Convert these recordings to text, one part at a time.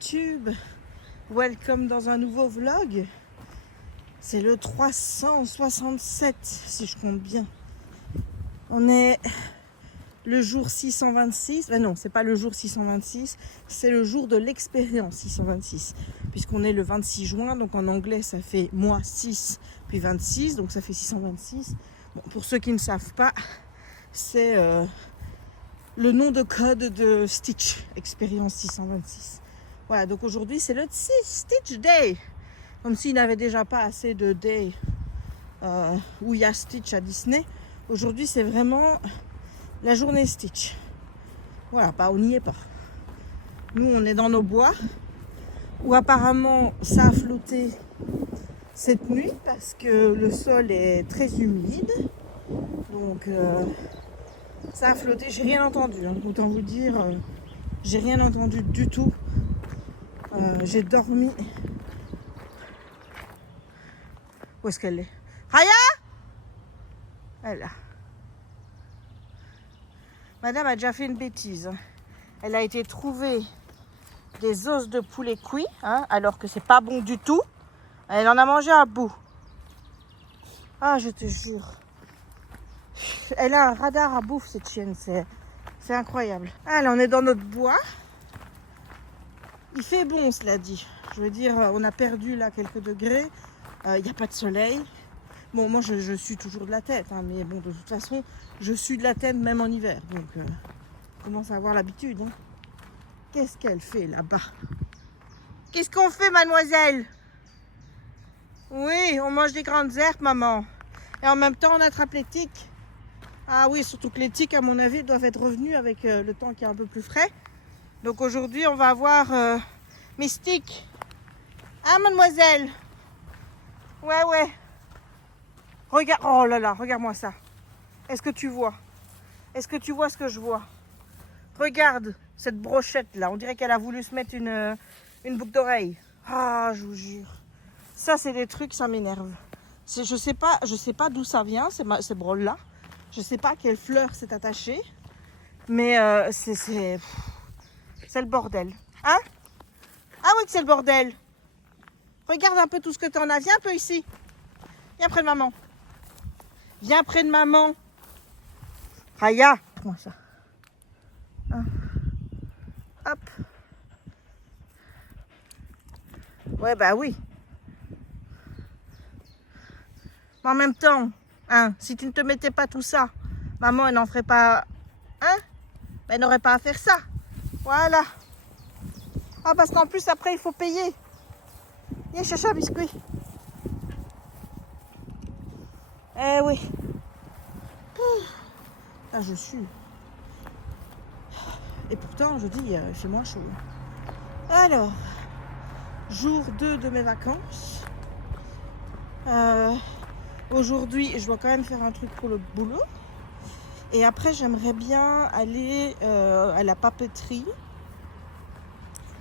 YouTube, welcome dans un nouveau vlog. C'est le 367 si je compte bien. On est le jour 626, non c'est pas le jour 626, c'est le jour de l'expérience 626, puisqu'on est le 26 juin, donc en anglais ça fait mois 6 puis 26, donc ça fait 626. Bon, pour ceux qui ne savent pas, c'est le nom de code de Stitch, expérience 626. Voilà, donc aujourd'hui c'est le Stitch Day, comme s'il n'avait déjà pas assez de day où il y a Stitch à Disney. Aujourd'hui c'est vraiment la journée Stitch. Voilà, on n'y est pas. Nous on est dans nos bois, où apparemment ça a flotté cette nuit parce que le sol est très humide. Donc ça a flotté, j'ai rien entendu, hein. Autant vous dire, j'ai rien entendu du tout. J'ai dormi. Où est-ce qu'elle est? Raya? Elle est là. Madame a déjà fait une bêtise. Elle a été trouver des os de poulet cuits, hein, alors que c'est pas bon du tout. Elle en a mangé un bout. Ah, je te jure. Elle a un radar à bouffe, cette chienne, c'est incroyable. Allez, on est dans notre bois. Il fait bon, cela dit. Je veux dire, on a perdu là quelques degrés. Il n'y a pas de soleil. Bon, moi, je suis toujours de la tête, hein, mais bon, de toute façon, je suis de la tête même en hiver. Donc, je commence à avoir l'habitude. Hein. Qu'est-ce qu'elle fait là-bas? Qu'est-ce qu'on fait, mademoiselle? Oui, on mange des grandes herbes, maman. Et en même temps, on attrape les tiques. Ah oui, surtout que les tiques, à mon avis, doivent être revenus avec le temps qui est un peu plus frais. Donc aujourd'hui, on va avoir mes sticks. Ah, mademoiselle? Ouais. Regarde, oh là là, regarde-moi ça. Est-ce que tu vois? Est-ce que tu vois ce que je vois? Regarde cette brochette là. On dirait qu'elle a voulu se mettre une boucle d'oreille. Ah, je vous jure. Ça, c'est des trucs, ça m'énerve. Je sais pas d'où ça vient, ces brôles là. Je sais pas quelle fleur s'est attachée. Mais c'est le bordel. Hein? Ah oui que c'est le bordel. Regarde un peu tout ce que tu en as. Viens un peu ici. Viens près de maman. Viens près de maman. Raya. Comment ça? Hein? Hop. Ouais, bah oui. Mais en même temps, hein, si tu ne te mettais pas tout ça, maman, elle n'en ferait pas... Hein? Elle n'aurait pas à faire ça. Voilà. Ah, parce qu'en plus, après, il faut payer. Viens chercher un biscuit. Eh oui. Là, je suis. Et pourtant, je dis, il fait moins chaud. Alors, jour 2 de mes vacances. Aujourd'hui, je dois quand même faire un truc pour le boulot. Et après, j'aimerais bien aller à la papeterie.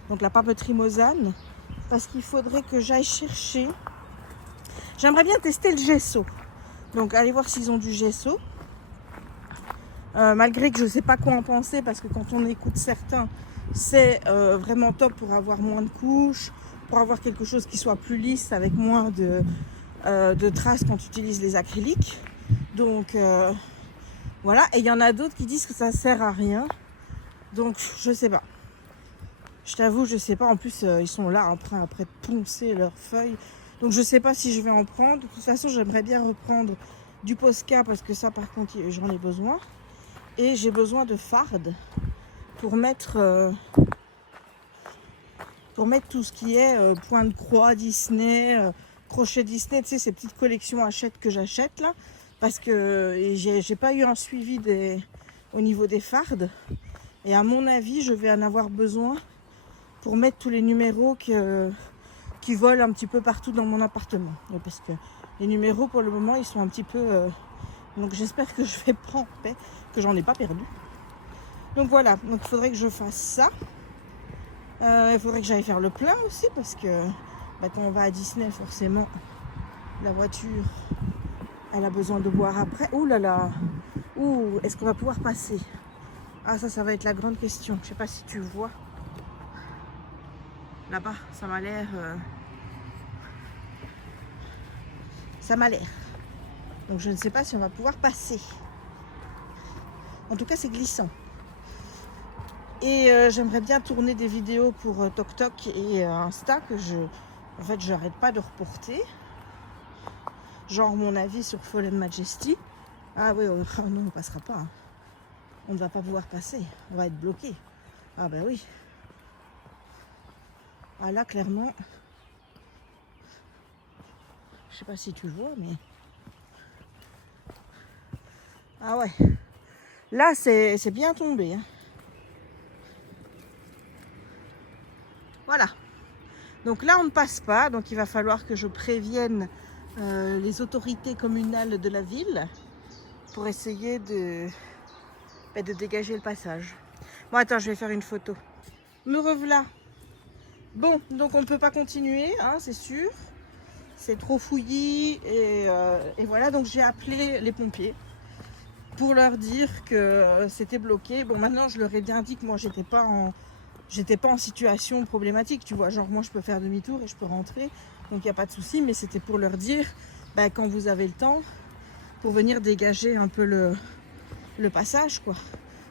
Donc la papeterie Mozane. Parce qu'il faudrait que j'aille chercher. J'aimerais bien tester le gesso. Donc aller voir s'ils ont du gesso. Malgré que je ne sais pas quoi en penser. Parce que quand on écoute certains, c'est vraiment top pour avoir moins de couches. Pour avoir quelque chose qui soit plus lisse avec moins de traces quand tu utilises les acryliques. Donc voilà. Et il y en a d'autres qui disent que ça sert à rien. Donc je sais pas. Je t'avoue, je sais pas. En plus, ils sont là après de poncer leurs feuilles. Donc, je sais pas si je vais en prendre. De toute façon, j'aimerais bien reprendre du Posca parce que ça, par contre, j'en ai besoin. Et j'ai besoin de fardes pour mettre tout ce qui est point de croix Disney, crochet Disney. Tu sais, ces petites collections que j'achète là. Parce que j'ai pas eu un suivi au niveau des fardes. Et à mon avis, je vais en avoir besoin pour mettre tous les numéros qui volent un petit peu partout dans mon appartement. Parce que les numéros, pour le moment, ils sont un petit peu... donc j'espère que je vais prendre paix, que j'en ai pas perdu. Donc voilà, donc il faudrait que je fasse ça. Il faudrait que j'aille faire le plein aussi, parce que quand on va à Disney, forcément, la voiture, elle a besoin de boire après. Ouh là là. Ouh, est-ce qu'on va pouvoir passer? Ah, ça va être la grande question. Je sais pas si tu vois. Là-bas, ça m'a l'air... ça m'a l'air. Donc je ne sais pas si on va pouvoir passer. En tout cas, c'est glissant. Et j'aimerais bien tourner des vidéos pour TokTok et Insta que en fait, j'arrête pas de reporter. Genre mon avis sur Fallen Majesty. Ah oui, non, on ne passera pas. Hein. On ne va pas pouvoir passer. On va être bloqué. Ah ben oui. Ah là, clairement, je sais pas si tu vois, mais... Ah ouais. Là, c'est bien tombé. Hein. Voilà. Donc là, on ne passe pas. Donc il va falloir que je prévienne les autorités communales de la ville pour essayer de dégager le passage. Bon, attends, je vais faire une photo. Me revoilà. Bon, donc on ne peut pas continuer, hein, c'est sûr. C'est trop fouillis et voilà. Donc j'ai appelé les pompiers pour leur dire que c'était bloqué. Bon, maintenant, je leur ai bien dit que moi, j'étais pas en situation problématique, tu vois. Genre, moi, je peux faire demi-tour et je peux rentrer. Donc, il n'y a pas de souci. Mais c'était pour leur dire, bah, quand vous avez le temps, pour venir dégager un peu le passage, quoi.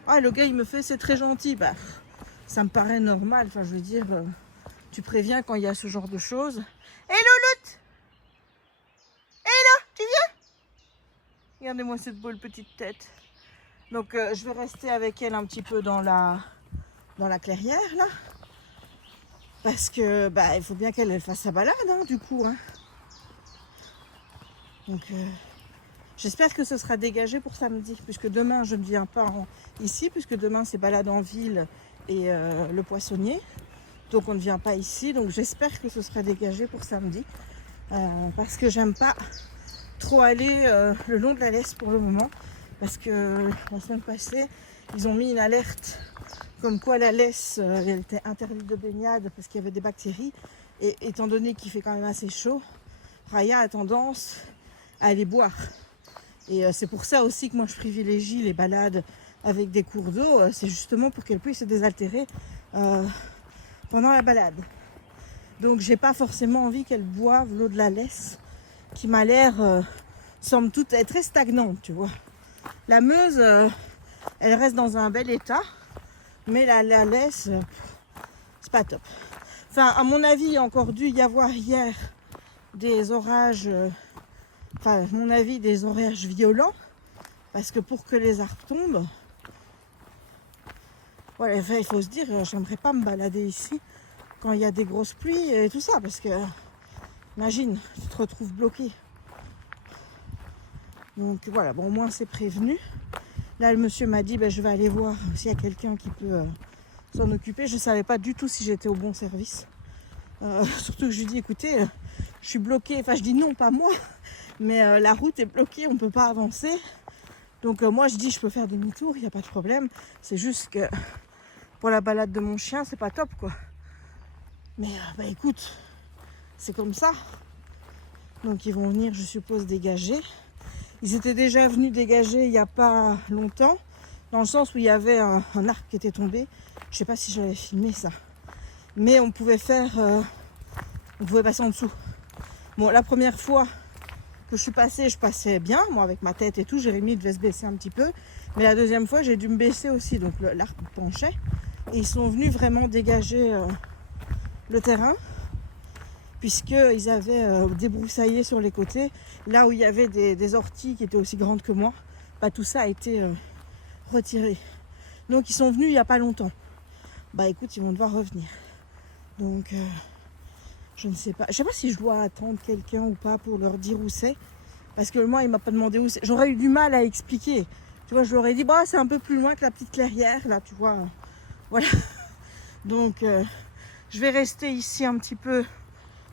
Ah, le gars, il me fait, c'est très gentil. Bah, ça me paraît normal. Enfin, je veux dire, tu préviens quand il y a ce genre de choses. Hé, Louloute! Hé, là, tu viens? Regardez-moi cette belle petite tête. Donc, je vais rester avec elle un petit peu dans la clairière, là. Parce que, bah, il faut bien qu'elle fasse sa balade, hein, du coup. Hein. Donc, j'espère que ce sera dégagé pour samedi. Puisque demain, je ne viens pas ici. Puisque demain, c'est balade en ville et le poissonnier. Donc, on ne vient pas ici. Donc, j'espère que ce sera dégagé pour samedi. Parce que j'aime pas trop aller le long de la laisse pour le moment. Parce que la semaine passée, ils ont mis une alerte comme quoi la laisse elle était interdite de baignade parce qu'il y avait des bactéries. Et étant donné qu'il fait quand même assez chaud, Raya a tendance à aller boire. Et c'est pour ça aussi que moi je privilégie les balades avec des cours d'eau. C'est justement pour qu'elle puisse se désaltérer pendant la balade. Donc j'ai pas forcément envie qu'elle boive l'eau de la laisse qui m'a l'air, somme toute, être très stagnante, tu vois. La Meuse, elle reste dans un bel état, mais la laisse, c'est pas top. Enfin, à mon avis, il y a encore dû y avoir hier des orages, à mon avis, des orages violents, parce que pour que les arbres tombent, voilà, il faut se dire, j'aimerais pas me balader ici quand il y a des grosses pluies et tout ça, parce que, imagine, tu te retrouves bloqué. Donc voilà, bon, au moins c'est prévenu. Là, le monsieur m'a dit, je vais aller voir s'il y a quelqu'un qui peut s'en occuper. Je ne savais pas du tout si j'étais au bon service. Surtout que je lui dis, écoutez, je suis bloquée. Enfin, je dis non, pas moi, mais la route est bloquée, on ne peut pas avancer. Donc moi, je dis, je peux faire demi-tour, il n'y a pas de problème. C'est juste que pour la balade de mon chien, c'est pas top, quoi. Mais écoute, c'est comme ça. Donc ils vont venir, je suppose, dégager. Ils étaient déjà venus dégager il n'y a pas longtemps, dans le sens où il y avait un arbre qui était tombé. Je ne sais pas si j'avais filmé ça. Mais on pouvait on pouvait passer en dessous. Bon, la première fois que je suis passée, je passais bien, moi avec ma tête et tout. Jérémy devait se baisser un petit peu. Mais la deuxième fois, j'ai dû me baisser aussi. Donc l'arbre penchait. Et ils sont venus vraiment dégager le terrain. Puisqu'ils avaient débroussaillé sur les côtés, là où il y avait des orties qui étaient aussi grandes que moi, tout ça a été retiré. Donc ils sont venus il n'y a pas longtemps. Écoute, ils vont devoir revenir. Donc je ne sais pas. Je ne sais pas si je dois attendre quelqu'un ou pas pour leur dire où c'est. Parce que moi, il ne m'a pas demandé où c'est. J'aurais eu du mal à expliquer. Tu vois, je leur ai dit, c'est un peu plus loin que la petite clairière, là, tu vois. Voilà. Donc je vais rester ici un petit peu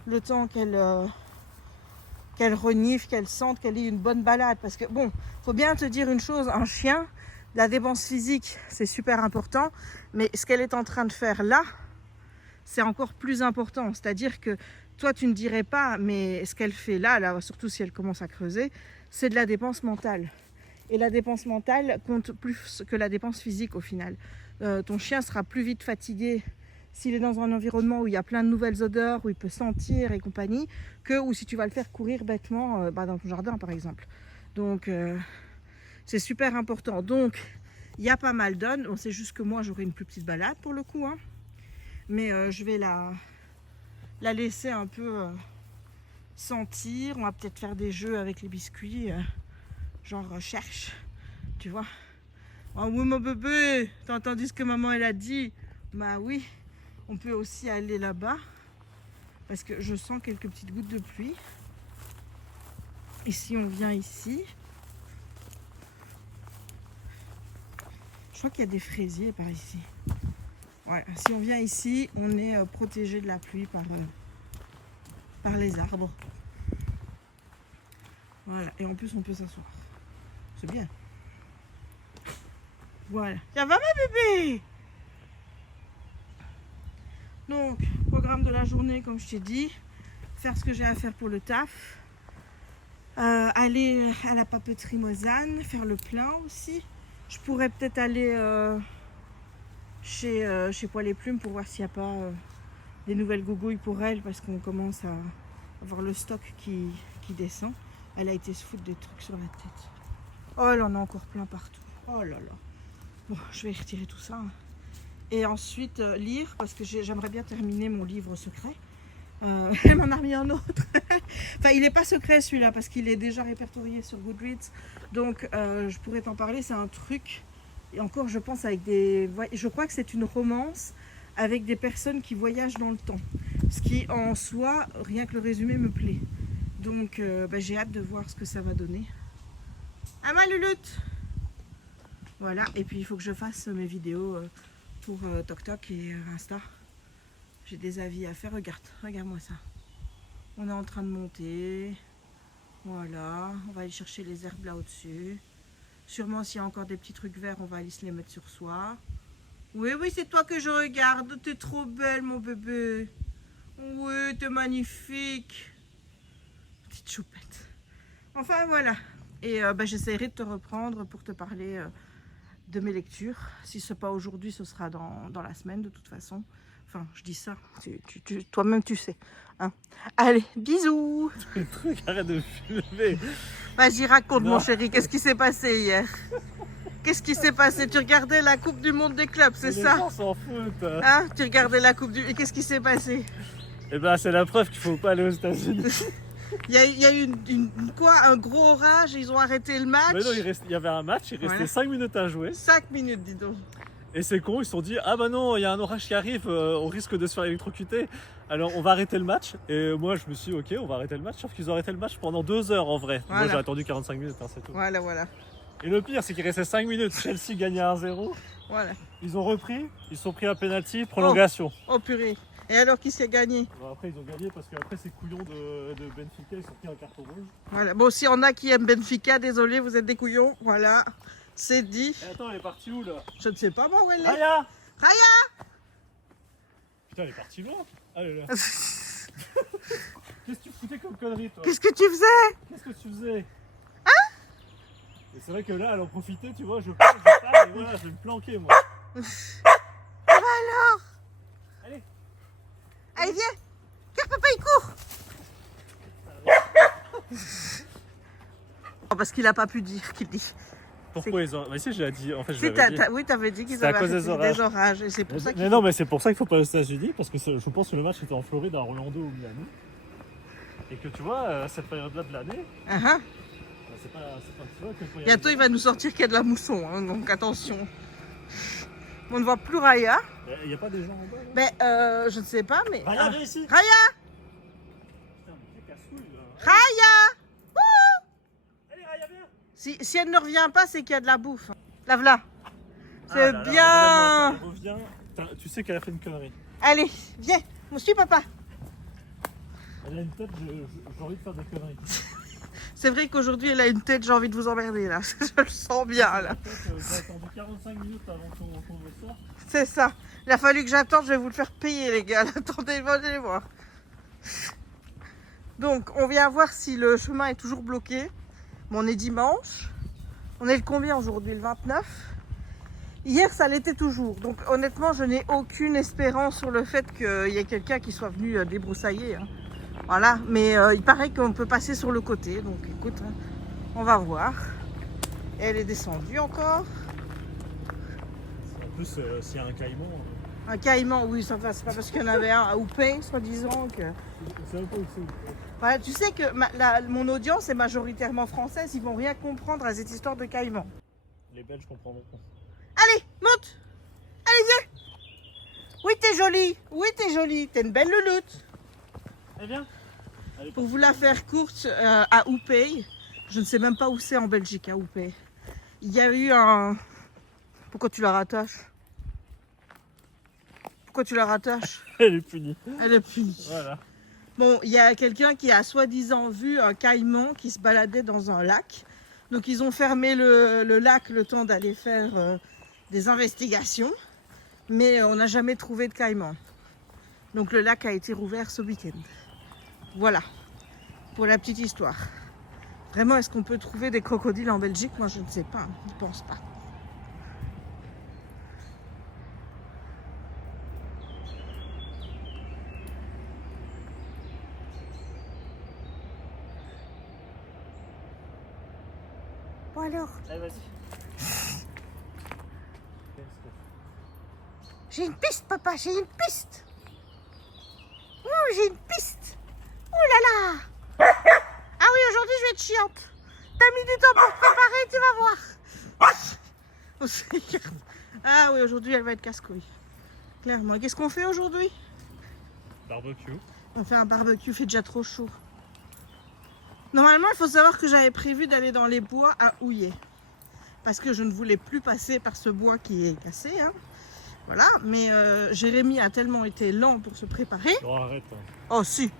le temps qu'elle renifle, qu'elle sente, qu'elle ait une bonne balade. Parce que bon, faut bien te dire une chose, un chien, la dépense physique, c'est super important. Mais ce qu'elle est en train de faire là, c'est encore plus important. C'est-à-dire que toi, tu ne dirais pas, mais ce qu'elle fait là, surtout si elle commence à creuser, c'est de la dépense mentale. Et la dépense mentale compte plus que la dépense physique au final. Ton chien sera plus vite fatigué s'il est dans un environnement où il y a plein de nouvelles odeurs, où il peut sentir et compagnie, que ou si tu vas le faire courir bêtement dans ton jardin par exemple. Donc c'est super important. Donc il y a pas mal d'ânes. On sait juste que moi j'aurai une plus petite balade pour le coup, hein. Mais je vais la laisser un peu sentir. On va peut-être faire des jeux avec les biscuits, genre cherche, tu vois. Oh oui mon bébé, t'as entendu ce que maman elle a dit? Bah oui, on peut aussi aller là-bas parce que je sens quelques petites gouttes de pluie. Ici on vient ici. Je crois qu'il y a des fraisiers par ici. Ouais, si on vient ici, on est protégé de la pluie par les arbres. Voilà, et en plus on peut s'asseoir. C'est bien. Voilà. Ça va ma bébé? Donc, programme de la journée, comme je t'ai dit, faire ce que j'ai à faire pour le taf. Aller à la papeterie Mozane, faire le plein aussi. Je pourrais peut-être aller chez Poil et Plumes pour voir s'il n'y a pas des nouvelles gougouilles pour elle, parce qu'on commence à avoir le stock qui descend. Elle a été se foutre des trucs sur la tête. Oh, elle en a encore plein partout. Oh là là. Bon, je vais retirer tout ça. Et ensuite lire, parce que j'aimerais bien terminer mon livre secret. Elle m'en a remis un autre. Enfin, il n'est pas secret celui-là, parce qu'il est déjà répertorié sur Goodreads. Donc, je pourrais t'en parler. C'est un truc, et encore, je pense, avec des... Je crois que c'est une romance avec des personnes qui voyagent dans le temps. Ce qui, en soi, rien que le résumé me plaît. Donc, j'ai hâte de voir ce que ça va donner. Ah ma louloute! Voilà, et puis il faut que je fasse mes vidéos pour TokTok et Insta. J'ai des avis à faire. Regarde-moi ça. On est en train de monter. Voilà, on va aller chercher les herbes là au-dessus. Sûrement s'il y a encore des petits trucs verts, on va aller se les mettre sur soi. Oui, oui, c'est toi que je regarde. T'es trop belle, mon bébé. Oui, t'es magnifique. Petite choupette. Enfin, voilà. Et j'essaierai de te reprendre pour te parler de mes lectures. Si ce n'est pas aujourd'hui, ce sera dans la semaine de toute façon. Enfin, je dis ça, toi-même tu sais. Hein. Allez, bisous. Arrête de filmer. Vas-y, raconte mon chéri, qu'est-ce qui s'est passé hier? Qu'est-ce qui s'est passé? Tu regardais la Coupe du Monde des clubs, c'est ça? Les gens s'en foutent. Hein? Tu regardais la Coupe du... Et qu'est-ce qui s'est passé? Eh ben, c'est la preuve qu'il faut pas aller aux États-Unis. Il y a eu un gros orage, ils ont arrêté le match. Mais non, il y avait un match, il restait 5 minutes à jouer. 5 minutes, dis donc. Et c'est con, ils se sont dit, ah bah non, il y a un orage qui arrive, on risque de se faire électrocuter. Alors on va arrêter le match. Et moi je me suis dit, ok, on va arrêter le match. Sauf qu'ils ont arrêté le match pendant 2 heures en vrai. Voilà. Moi j'ai attendu 45 minutes, hein, c'est tout. Voilà. Et le pire, c'est qu'il restait 5 minutes. Chelsea gagnait 1-0. Voilà. Ils ont repris, ils se sont pris un penalty, prolongation. Oh purée. Et alors qui s'est gagné? Bon, après ils ont gagné parce qu'après ces couillons de Benfica, ils sont pris un carton rouge. Voilà. Bon, s'il y en a qui aiment Benfica, désolé, vous êtes des couillons. Voilà, c'est dit. Et attends, elle est partie où là? Je ne sais pas moi où elle est. Raya! Raya! Putain, elle est partie loin. Allez là. Qu'est-ce que tu foutais comme connerie toi? Qu'est-ce que tu faisais? Qu'est-ce que tu faisais? Hein? Et c'est vrai que là, elle en profitait, tu vois, je parle, et voilà, je vais me planquer moi. Ah bah alors? Allez. Allez, viens! Car papa il court! Oh, parce qu'il a pas pu dire qu'il dit. Pourquoi ils ont... Mais si, je l'ai dit, en fait, je Si, l'avais dit. oui, t'avais dit qu'ils C'est à avaient cause des arrêté orages. Et c'est pour ça Mais non, mais c'est pour ça qu'il faut pas aller aux États-Unis, parce que je pense que le match était en Floride, à Orlando ou Miami. Et que tu vois, cette période-là de l'année, c'est pas tu vois, que bientôt il va nous sortir qu'il y a de la mousson, hein, donc attention. On ne voit plus Raya. Il n'y a pas des gens en bas là? Mais je ne sais pas, mais. Raya, viens ici! Raya! Putain, mais quelle casse-couille là! Raya! Allez, Raya, viens! Si elle ne revient pas, c'est qu'il y a de la bouffe. Lave-la. C'est là, bien. Elle revient. Tu sais qu'elle a fait une connerie. Allez, viens. On suit papa. Elle a une tête, j'ai envie de faire des conneries. C'est vrai qu'aujourd'hui, elle a une tête, j'ai envie de vous emmerder là. Je le sens bien là. J'ai attendu 45 minutes avant qu'on me sorte. C'est ça. Il a fallu que j'attende, je vais vous le faire payer les gars. Attendez, allez voir. Donc, on vient voir si le chemin est toujours bloqué. Bon, on est dimanche. On est le combien aujourd'hui? Le 29. Hier, ça l'était toujours. Donc honnêtement, je n'ai aucune espérance sur le fait qu'il y ait quelqu'un qui soit venu débroussailler. Hein. Voilà, mais il paraît qu'on peut passer sur le côté. Donc écoute, hein, on va voir. Elle est descendue encore. En plus, s'il y a un caïman. Un caïman, oui, ça va. C'est pas parce qu'il y en avait un à Oupé, soi-disant que. C'est un peu aussi. Voilà, tu sais que mon audience est majoritairement française. Ils vont rien comprendre à cette histoire de caïman. Les Belges comprendront. Allez, monte. Allez, viens. Oui, t'es jolie. Oui, t'es jolie. T'es une belle louloute. Eh bien. Allez, Pour vous la faire courte, à Oupé, je ne sais même pas où c'est en Belgique, à Oupé. Il y a eu un... Pourquoi tu la rattaches? Pourquoi tu la rattaches? Elle est punie. Elle est punie. Voilà. Bon, il y a quelqu'un qui a soi-disant vu un caïman qui se baladait dans un lac. Donc ils ont fermé le lac le temps d'aller faire des investigations. Mais on n'a jamais trouvé de caïman. Donc le lac a été rouvert ce week-end. Voilà, pour la petite histoire. Vraiment, est-ce qu'on peut trouver des crocodiles en Belgique? Moi, je ne sais pas, je ne pense pas. Bon alors, Allez, vas-y. j'ai une piste, papa, j'ai une piste. Oh, j'ai une piste. Oh là là. Ah oui, aujourd'hui, je vais être chiante. T'as mis du temps pour te préparer, tu vas voir. On se regarde. Ah oui, aujourd'hui, elle va être casse-couille. Clairement. Qu'est-ce qu'on fait aujourd'hui? Barbecue. On fait un barbecue, il fait déjà trop chaud. Normalement, il faut savoir que j'avais prévu d'aller dans les bois à Houillet. Parce que je ne voulais plus passer par ce bois qui est cassé. Hein. Voilà, mais Jérémy a tellement été lent pour se préparer. Oh, arrête. Hein. Oh si.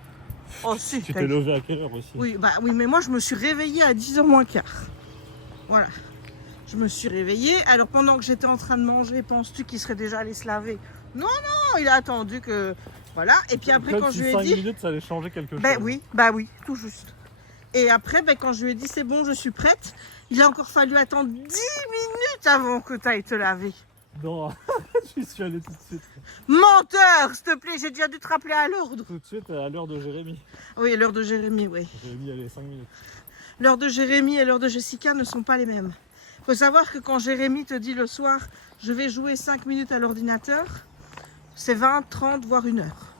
Oh si. Tu t'es levé à quelle heure aussi? Oui, bah oui, mais moi je me suis réveillée à 10h moins quart. Voilà. Je me suis réveillée. Alors pendant que j'étais en train de manger, penses-tu qu'il serait déjà allé se laver? Non, non, il a attendu que... Voilà. Et puis après, quand je lui ai 5 dit... minutes, ça allait changer quelque chose. Bah oui, tout juste. Et après, quand je lui ai dit c'est bon, je suis prête, il a encore fallu attendre 10 minutes avant que tu ailles te laver. Non, j'y suis allé tout de suite. Menteur, s'il te plaît, j'ai déjà dû te rappeler à l'ordre. Tout de suite à l'heure de Jérémy. Oui, l'heure de Jérémy, oui. Jérémy, allez, 5 minutes. L'heure de Jérémy et l'heure de Jessica ne sont pas les mêmes. Il faut savoir que quand Jérémy te dit le soir, je vais jouer 5 minutes à l'ordinateur, c'est 20, 30, voire 1 heure.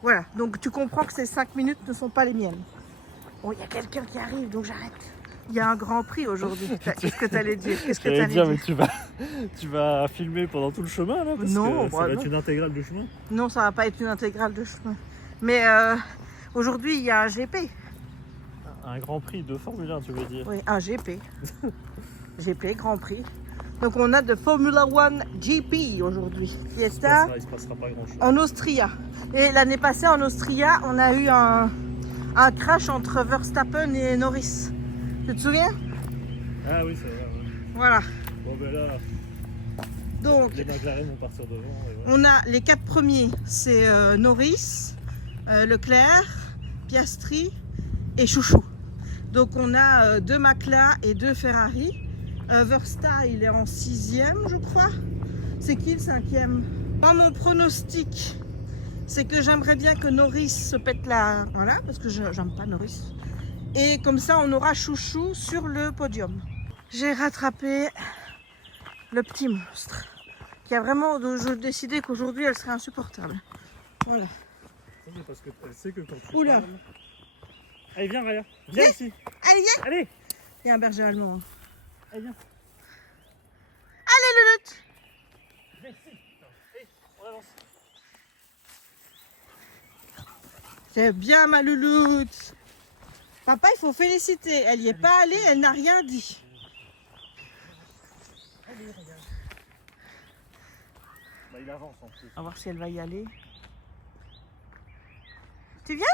Voilà, donc tu comprends que ces 5 minutes ne sont pas les miennes. Bon, il y a quelqu'un qui arrive, donc j'arrête. Il y a un grand prix aujourd'hui. Qu'est-ce que tu allais dire? Qu'est-ce que tu allais dire? Mais tu vas filmer pendant tout le chemin là? Parce Non, que ça va être une intégrale du chemin. Non, ça va pas être une intégrale de chemin. Mais aujourd'hui, il y a un GP. Un grand prix de Formule 1, tu veux dire? Oui, un GP. GP, Grand Prix. Donc on a de Formula One GP aujourd'hui. Qui est ça? Il se passera pas grand chose. En Austria. Et l'année passée en Austria, on a eu un crash entre Verstappen et Norris. Tu te souviens? Ah oui, c'est vrai. Ouais. Voilà. Bon ben là, Donc, les McLaren vont partir devant. Et voilà. on a les 4 premiers, c'est Norris, Leclerc, Piastri et Chouchou. Donc on a 2 McLaren et 2 Ferrari. Verstappen, il est en 6e, je crois. C'est qui le 5e? Moi, mon pronostic, c'est que j'aimerais bien que Norris se pète la... Voilà, parce que j'aime pas Norris. Et comme ça, on aura Chouchou sur le podium. J'ai rattrapé le petit monstre qui a vraiment décidé qu'aujourd'hui, elle serait insupportable. Voilà. Oui, parce qu'elle sait que quand tu Oula. parles... Allez, viens Raya, viens ici. Allez, viens. Allez. Il y a un berger allemand. Hein. Allez, viens. Allez, Louloute. Viens ici. Allez, on avance. C'est bien, ma louloute. Papa, il faut féliciter. Elle n'y est pas allée, elle n'a rien dit. Allez, regarde. Bah, il avance en plus. On va voir si elle va y aller. Tu viens?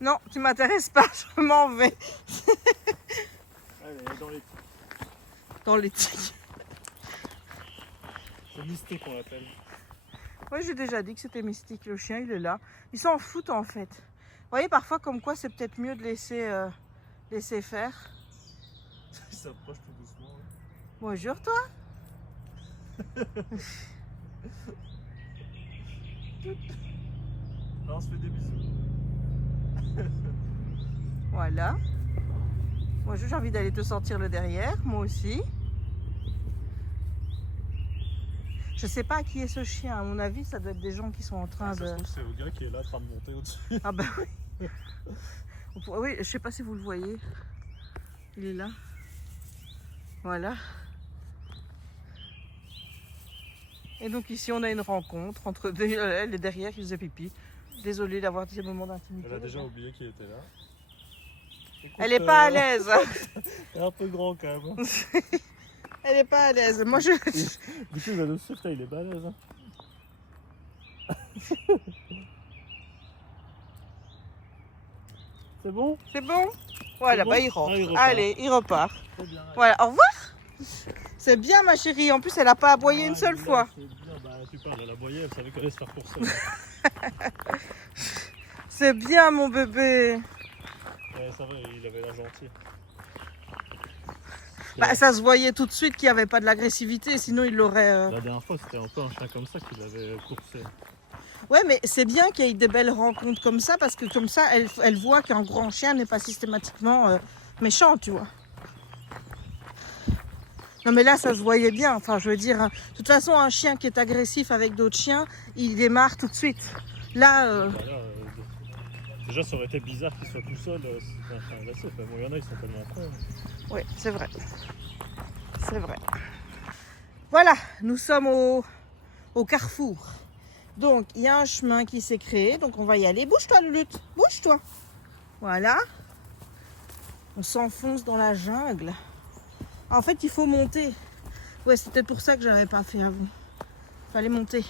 Non, tu m'intéresses pas, je m'en vais. Allez, dans les... Dans les tics. C'est mystique qu'on l'appelle. Oui, j'ai déjà dit que c'était mystique. Le chien, il est là. Ils s'en foutent en fait. Vous voyez, parfois, comme quoi, c'est peut-être mieux de laisser laisser faire. Il s'approche tout doucement. Ouais. Bonjour toi. Là, on se fait des bisous. Voilà. Moi j'ai envie d'aller te sortir le derrière, moi aussi. Je sais pas qui est ce chien, à mon avis ça doit être des gens qui sont en train Ça de... se trouve, c'est le gars qui est là en train de monter au-dessus. Ah bah oui. Oui, je sais pas si vous le voyez. Il est là. Voilà. Et donc ici on a une rencontre entre deux, elle est derrière qui faisait pipi. Désolée d'avoir dit un moment d'intimité. Elle a déjà oublié qu'il était là. Écoute, Elle est pas à l'aise. Elle est un peu grand quand même. Elle est pas à l'aise. Moi je... Du coup il va nous suivre, il est balèze. Hein. C'est bon? C'est bon? Voilà, bon bah il rentre. Ah, il repart. Allez, il repart. Très bien. Voilà, au revoir. C'est bien ma chérie. En plus elle a pas aboyé une seule là, fois. c'est bien. Bah, tu parles, elle a aboyé, elle savait qu'elle allait se faire courser. C'est bien mon bébé. Ouais, ça va, il avait l'air gentil. Bah, ça se voyait tout de suite qu'il n'y avait pas de l'agressivité, sinon il l'aurait... La dernière fois, c'était un peu un chien comme ça qui l'avait coursé. Ouais, mais c'est bien qu'il y ait des belles rencontres comme ça, parce que comme ça, elle voit qu'un grand chien n'est pas systématiquement méchant, tu vois. Non, mais là, ça se voyait bien. Enfin, je veux dire, hein, de toute façon, un chien qui est agressif avec d'autres chiens, il démarre tout de suite. Là, Bah là, déjà, ça aurait été bizarre qu'il soit tout seul si c'était un chien agressif. Bon, il y en a, ils sont tellement cons. oui, c'est vrai. C'est vrai. Voilà, nous sommes au carrefour. Donc, il y a un chemin qui s'est créé, donc on va y aller. Bouge-toi, Lulutte, bouge-toi. Voilà. On s'enfonce dans la jungle. En fait, il faut monter. Ouais, c'est peut-être pour ça que j'avais pas fait avant. Fallait monter.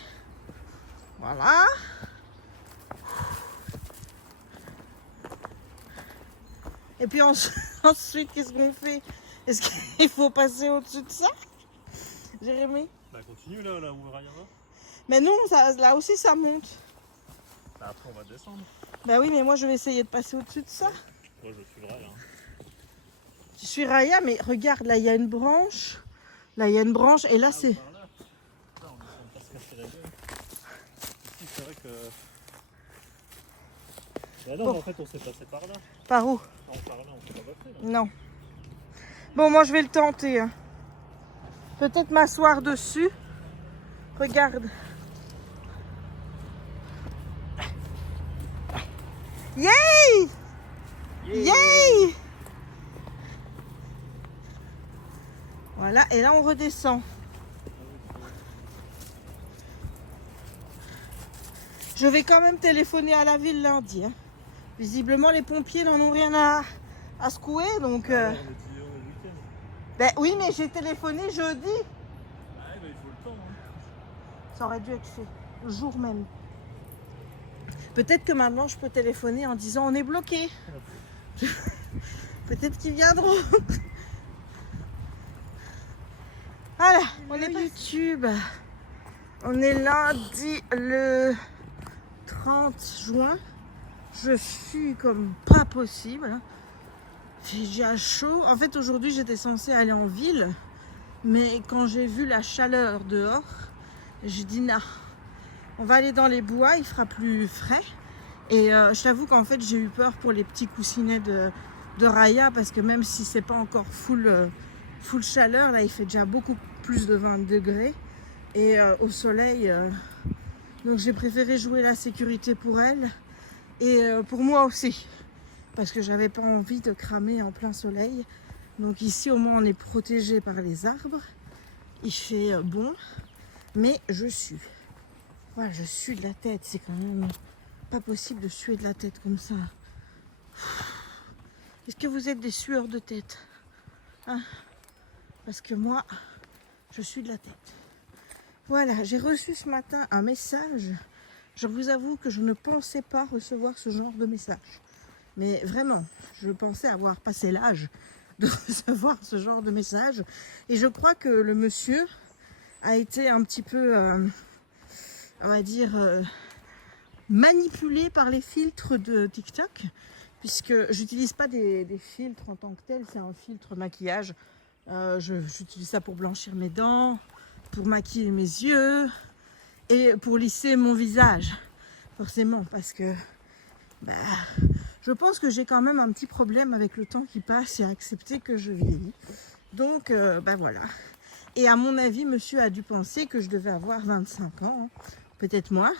Voilà. Et puis ensuite, qu'est-ce qu'on fait? Est-ce qu'il faut passer au-dessus de ça, Jérémy? Bah, continue là où Ryan va. Mais non, là aussi ça monte. Bah, après, on va descendre. Bah oui, mais moi je vais essayer de passer au-dessus de ça. Moi, je suivrai. Hein. Je suis Raya, mais regarde, là il y a une branche. Là il y a une branche, et là c'est... Par là, là, on ne pas se casser la gueule. Ici, c'est vrai que. Bah non, Bon. mais en fait, on s'est passé par là. Par où? Non, par là, on s'est pas passé. Là. Non. Bon, moi je vais le tenter. Hein. Peut-être m'asseoir dessus. Regarde. Yay! Yay! Voilà, et là on redescend. Je vais quand même téléphoner à la ville lundi. Hein. Visiblement les pompiers n'en ont rien à secouer, donc... On est dit le week-end. Ben oui, mais j'ai téléphoné jeudi. Ah, bah, il faut le temps. Hein. Ça aurait dû être fait le jour même. Peut-être que maintenant je peux téléphoner en disant on est bloqué. Peut-être qu'ils viendront. Voilà, on est YouTube. On est lundi le 30 juin. Je suis comme pas possible. J'ai déjà chaud. En fait, aujourd'hui, j'étais censée aller en ville. Mais quand j'ai vu la chaleur dehors, j'ai dit non. On va aller dans les bois, il fera plus frais. Et je t'avoue qu'en fait, j'ai eu peur pour les petits coussinets de Raya. Parce que même si c'est pas encore full chaleur, là, il fait déjà beaucoup plus de 20 degrés. Et au soleil, donc j'ai préféré jouer la sécurité pour elle. Et pour moi aussi. Parce que j'avais pas envie de cramer en plein soleil. Donc ici, au moins, on est protégé par les arbres. Il fait bon. Mais je sue. Voilà, je sue de la tête. C'est quand même pas possible de suer de la tête comme ça. Est-ce que vous êtes des sueurs de tête, hein? Parce que moi, je suis de la tête. Voilà, j'ai reçu ce matin un message. Je vous avoue que je ne pensais pas recevoir ce genre de message. Mais vraiment, je pensais avoir passé l'âge de recevoir ce genre de message. Et je crois que le monsieur a été un petit peu, on va dire, manipulé par les filtres de TikTok. puisque j'utilise pas des filtres en tant que tel, c'est un filtre maquillage. J'utilise ça pour blanchir mes dents, pour maquiller mes yeux et pour lisser mon visage, forcément, parce que bah, je pense que j'ai quand même un petit problème avec le temps qui passe et accepter que je vieillis. Donc, bah voilà. Et à mon avis, monsieur a dû penser que je devais avoir 25 ans, hein. Peut-être moins,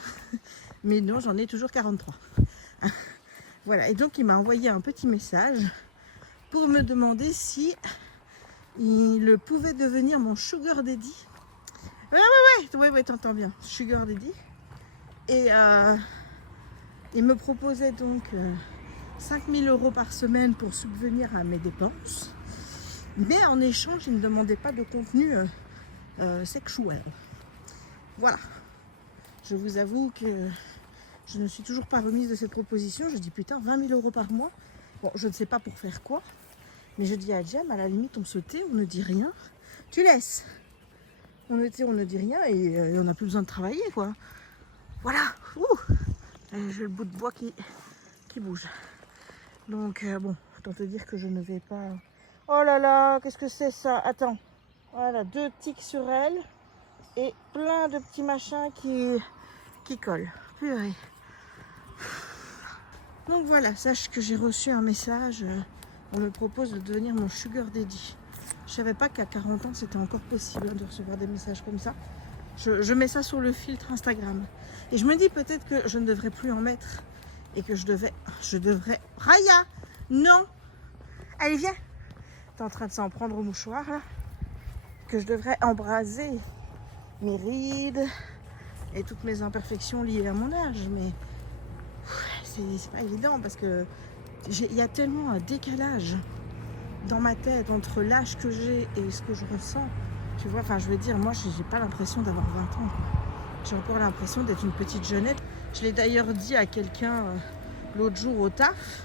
mais non, j'en ai toujours 43. Voilà, et donc il m'a envoyé un petit message pour me demander si il pouvait devenir mon sugar daddy. Ouais, t'entends bien, sugar daddy. Et il me proposait donc 5 000 € par semaine pour subvenir à mes dépenses. Mais en échange, il ne demandait pas de contenu sexuel. Voilà. Je vous avoue que je ne suis toujours pas remise de cette proposition. Je dis putain, 20 000 € par mois. Bon, je ne sais pas pour faire quoi. Mais je dis à Jem, à la limite, on se tait, on ne dit rien. Tu laisses. On ne tait, on ne dit rien et on n'a plus besoin de travailler, quoi. Voilà. J'ai le bout de bois qui bouge. Donc, bon, autant te dire que je ne vais pas... Oh là là, qu'est-ce que c'est ça? Attends. Voilà, 2 tics sur elle et plein de petits machins qui collent. Purée. Donc voilà, sache que j'ai reçu un message. On me propose de devenir mon sugar daddy. Je savais pas qu'à 40 ans, c'était encore possible de recevoir des messages comme ça. Je mets ça sur le filtre Instagram. Et je me dis peut-être que je ne devrais plus en mettre. Et que je devrais... Raya! Non! Allez, viens! T'es en train de s'en prendre au mouchoir, là. Que je devrais embraser mes rides et toutes mes imperfections liées à mon âge. Mais c'est pas évident parce que il y a tellement un décalage dans ma tête entre l'âge que j'ai et ce que je ressens. Tu vois, enfin, je veux dire, moi, j'ai pas l'impression d'avoir 20 ans. J'ai encore l'impression d'être une petite jeunette. Je l'ai d'ailleurs dit à quelqu'un l'autre jour au taf.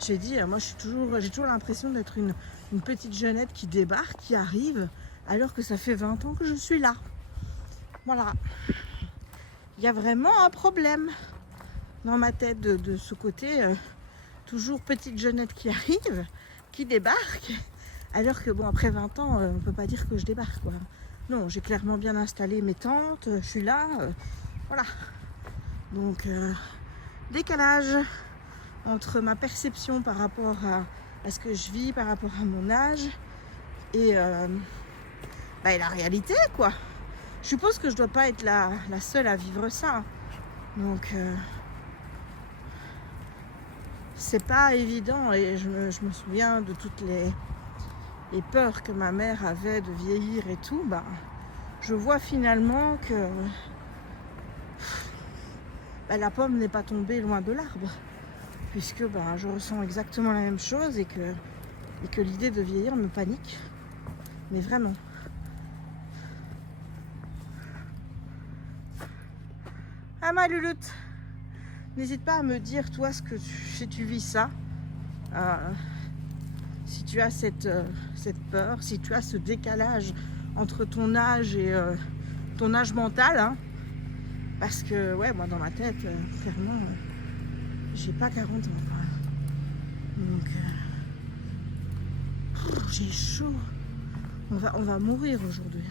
J'ai dit, moi, j'ai toujours l'impression d'être une petite jeunette qui débarque, qui arrive, alors que ça fait 20 ans que je suis là. Voilà. Il y a vraiment un problème dans ma tête de ce côté, toujours petite jeunette qui arrive, qui débarque, alors que bon, après 20 ans, on ne peut pas dire que je débarque, quoi. Non, j'ai clairement bien installé mes tentes, je suis là, voilà. Donc, décalage entre ma perception par rapport à ce que je vis, par rapport à mon âge, et la réalité, quoi. Je suppose que je dois pas être la seule à vivre ça. Donc, c'est pas évident. Et je me souviens de toutes les peurs que ma mère avait de vieillir et tout. Bah, je vois finalement que la pomme n'est pas tombée loin de l'arbre. Puisque je ressens exactement la même chose et que l'idée de vieillir me panique. Mais vraiment. Ah ma louloute, n'hésite pas à me dire toi si tu vis ça, si tu as cette peur, si tu as ce décalage entre ton âge et ton âge mental, hein, parce que ouais, moi dans ma tête, clairement, j'ai pas 40 ans, quoi. Donc j'ai chaud, on va mourir aujourd'hui.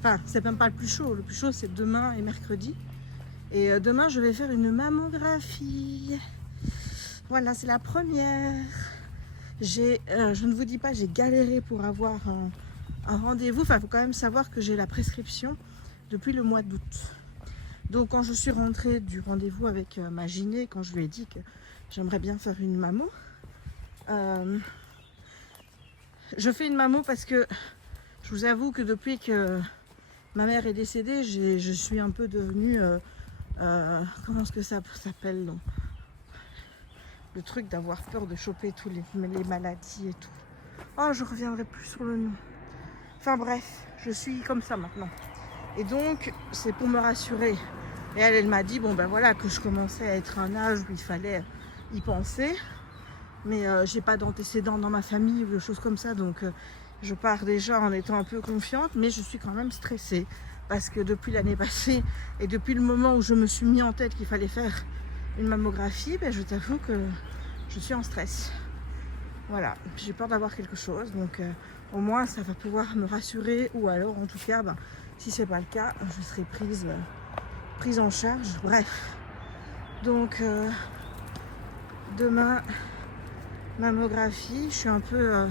Enfin, c'est même pas le plus chaud c'est demain et mercredi. Et demain, je vais faire une mammographie. Voilà, c'est la première. Je ne vous dis pas, j'ai galéré pour avoir un rendez-vous. Enfin, il faut quand même savoir que j'ai la prescription depuis le mois d'août. Donc, quand je suis rentrée du rendez-vous avec ma gyné, quand je lui ai dit que j'aimerais bien faire une mammo, je fais une mammo parce que je vous avoue que depuis que ma mère est décédée, je suis un peu devenue... comment est-ce que ça s'appelle, non, le truc d'avoir peur de choper tous les maladies et tout. Oh, je reviendrai plus sur le nom. Enfin bref, je suis comme ça maintenant. Et donc, c'est pour me rassurer. Et elle m'a dit, bon ben voilà, que je commençais à être un âge où il fallait y penser. Mais j'ai pas d'antécédents dans ma famille ou des choses comme ça. Donc, je pars déjà en étant un peu confiante. Mais je suis quand même stressée. Parce que depuis l'année passée et depuis le moment où je me suis mis en tête qu'il fallait faire une mammographie, je t'avoue que je suis en stress. Voilà, j'ai peur d'avoir quelque chose, donc au moins ça va pouvoir me rassurer, ou alors en tout cas, si c'est pas le cas, je serai prise en charge. Bref, donc demain, mammographie. Je suis un peu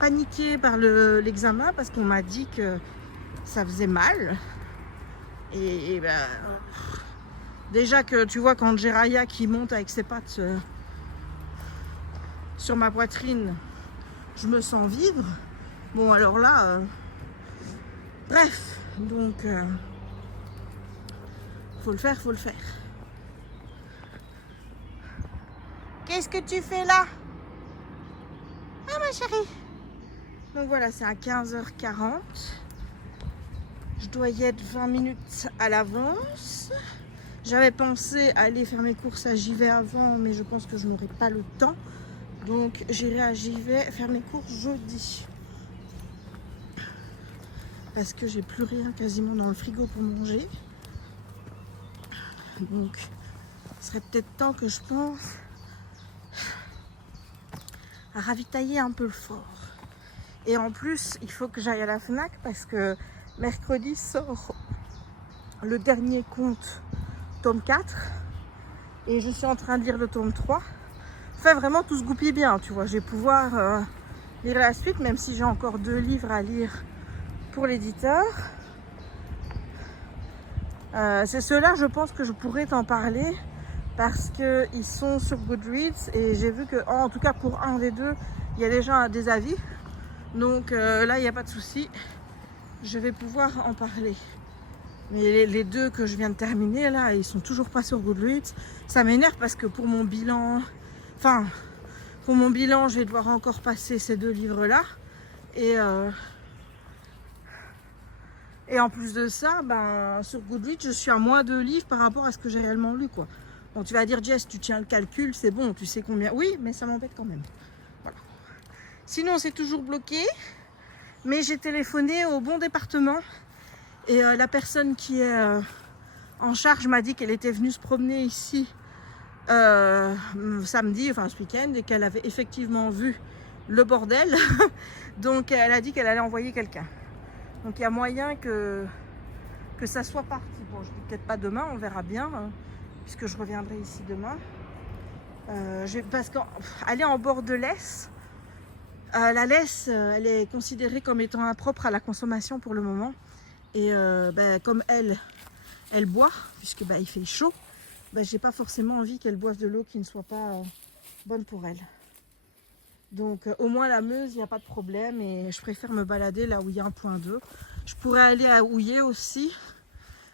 paniquée par l'examen parce qu'on m'a dit que ça faisait mal. Et déjà que tu vois, quand j'ai Raya qui monte avec ses pattes sur ma poitrine, je me sens vivre. Bon, alors là, bref, donc faut le faire, faut le faire. Qu'est-ce que tu fais là? Ah, ma chérie. Donc voilà, c'est à 15h40. Je dois y être 20 minutes à l'avance. J'avais pensé aller faire mes courses à JV avant, mais je pense que je n'aurai pas le temps. Donc j'irai à JV faire mes courses jeudi. Parce que j'ai plus rien quasiment dans le frigo pour manger. Donc il serait peut-être temps que je pense à ravitailler un peu le fort. Et en plus, il faut que j'aille à la FNAC parce que mercredi sort le dernier conte, tome 4. Et je suis en train de lire le tome 3. Enfin, vraiment, tout se goupille bien, tu vois. Je vais pouvoir lire la suite, même si j'ai encore 2 livres à lire pour l'éditeur. C'est ceux-là, je pense que je pourrais t'en parler parce qu'ils sont sur Goodreads et j'ai vu que, en tout cas pour un des deux, il y a déjà des avis. Donc là, il n'y a pas de souci. Je vais pouvoir en parler. Mais les 2 que je viens de terminer, là, ils sont toujours pas sur Goodreads. Ça m'énerve parce que pour mon bilan, je vais devoir encore passer ces 2 livres-là. Et en plus de ça, sur Goodreads, je suis à moins de livres par rapport à ce que j'ai réellement lu, quoi. Bon, tu vas dire, Jess, tu tiens le calcul, c'est bon, tu sais combien. Oui, mais ça m'embête quand même. Voilà. Sinon, c'est toujours bloqué. Mais j'ai téléphoné au bon département. Et la personne qui est en charge m'a dit qu'elle était venue se promener ici samedi, enfin ce week-end, et qu'elle avait effectivement vu le bordel. Donc elle a dit qu'elle allait envoyer quelqu'un. Donc il y a moyen que ça soit parti. Bon, je ne dis peut-être pas demain, on verra bien, puisque je reviendrai ici demain. Parce qu'aller en bord de laisse, la laisse, elle est considérée comme étant impropre à la consommation pour le moment. Et comme elle boit, puisque il fait chaud, j'ai pas forcément envie qu'elle boive de l'eau qui ne soit pas bonne pour elle. Donc au moins la Meuse, il n'y a pas de problème et je préfère me balader là où il y a un point d'eau. Je pourrais aller à Houillet aussi,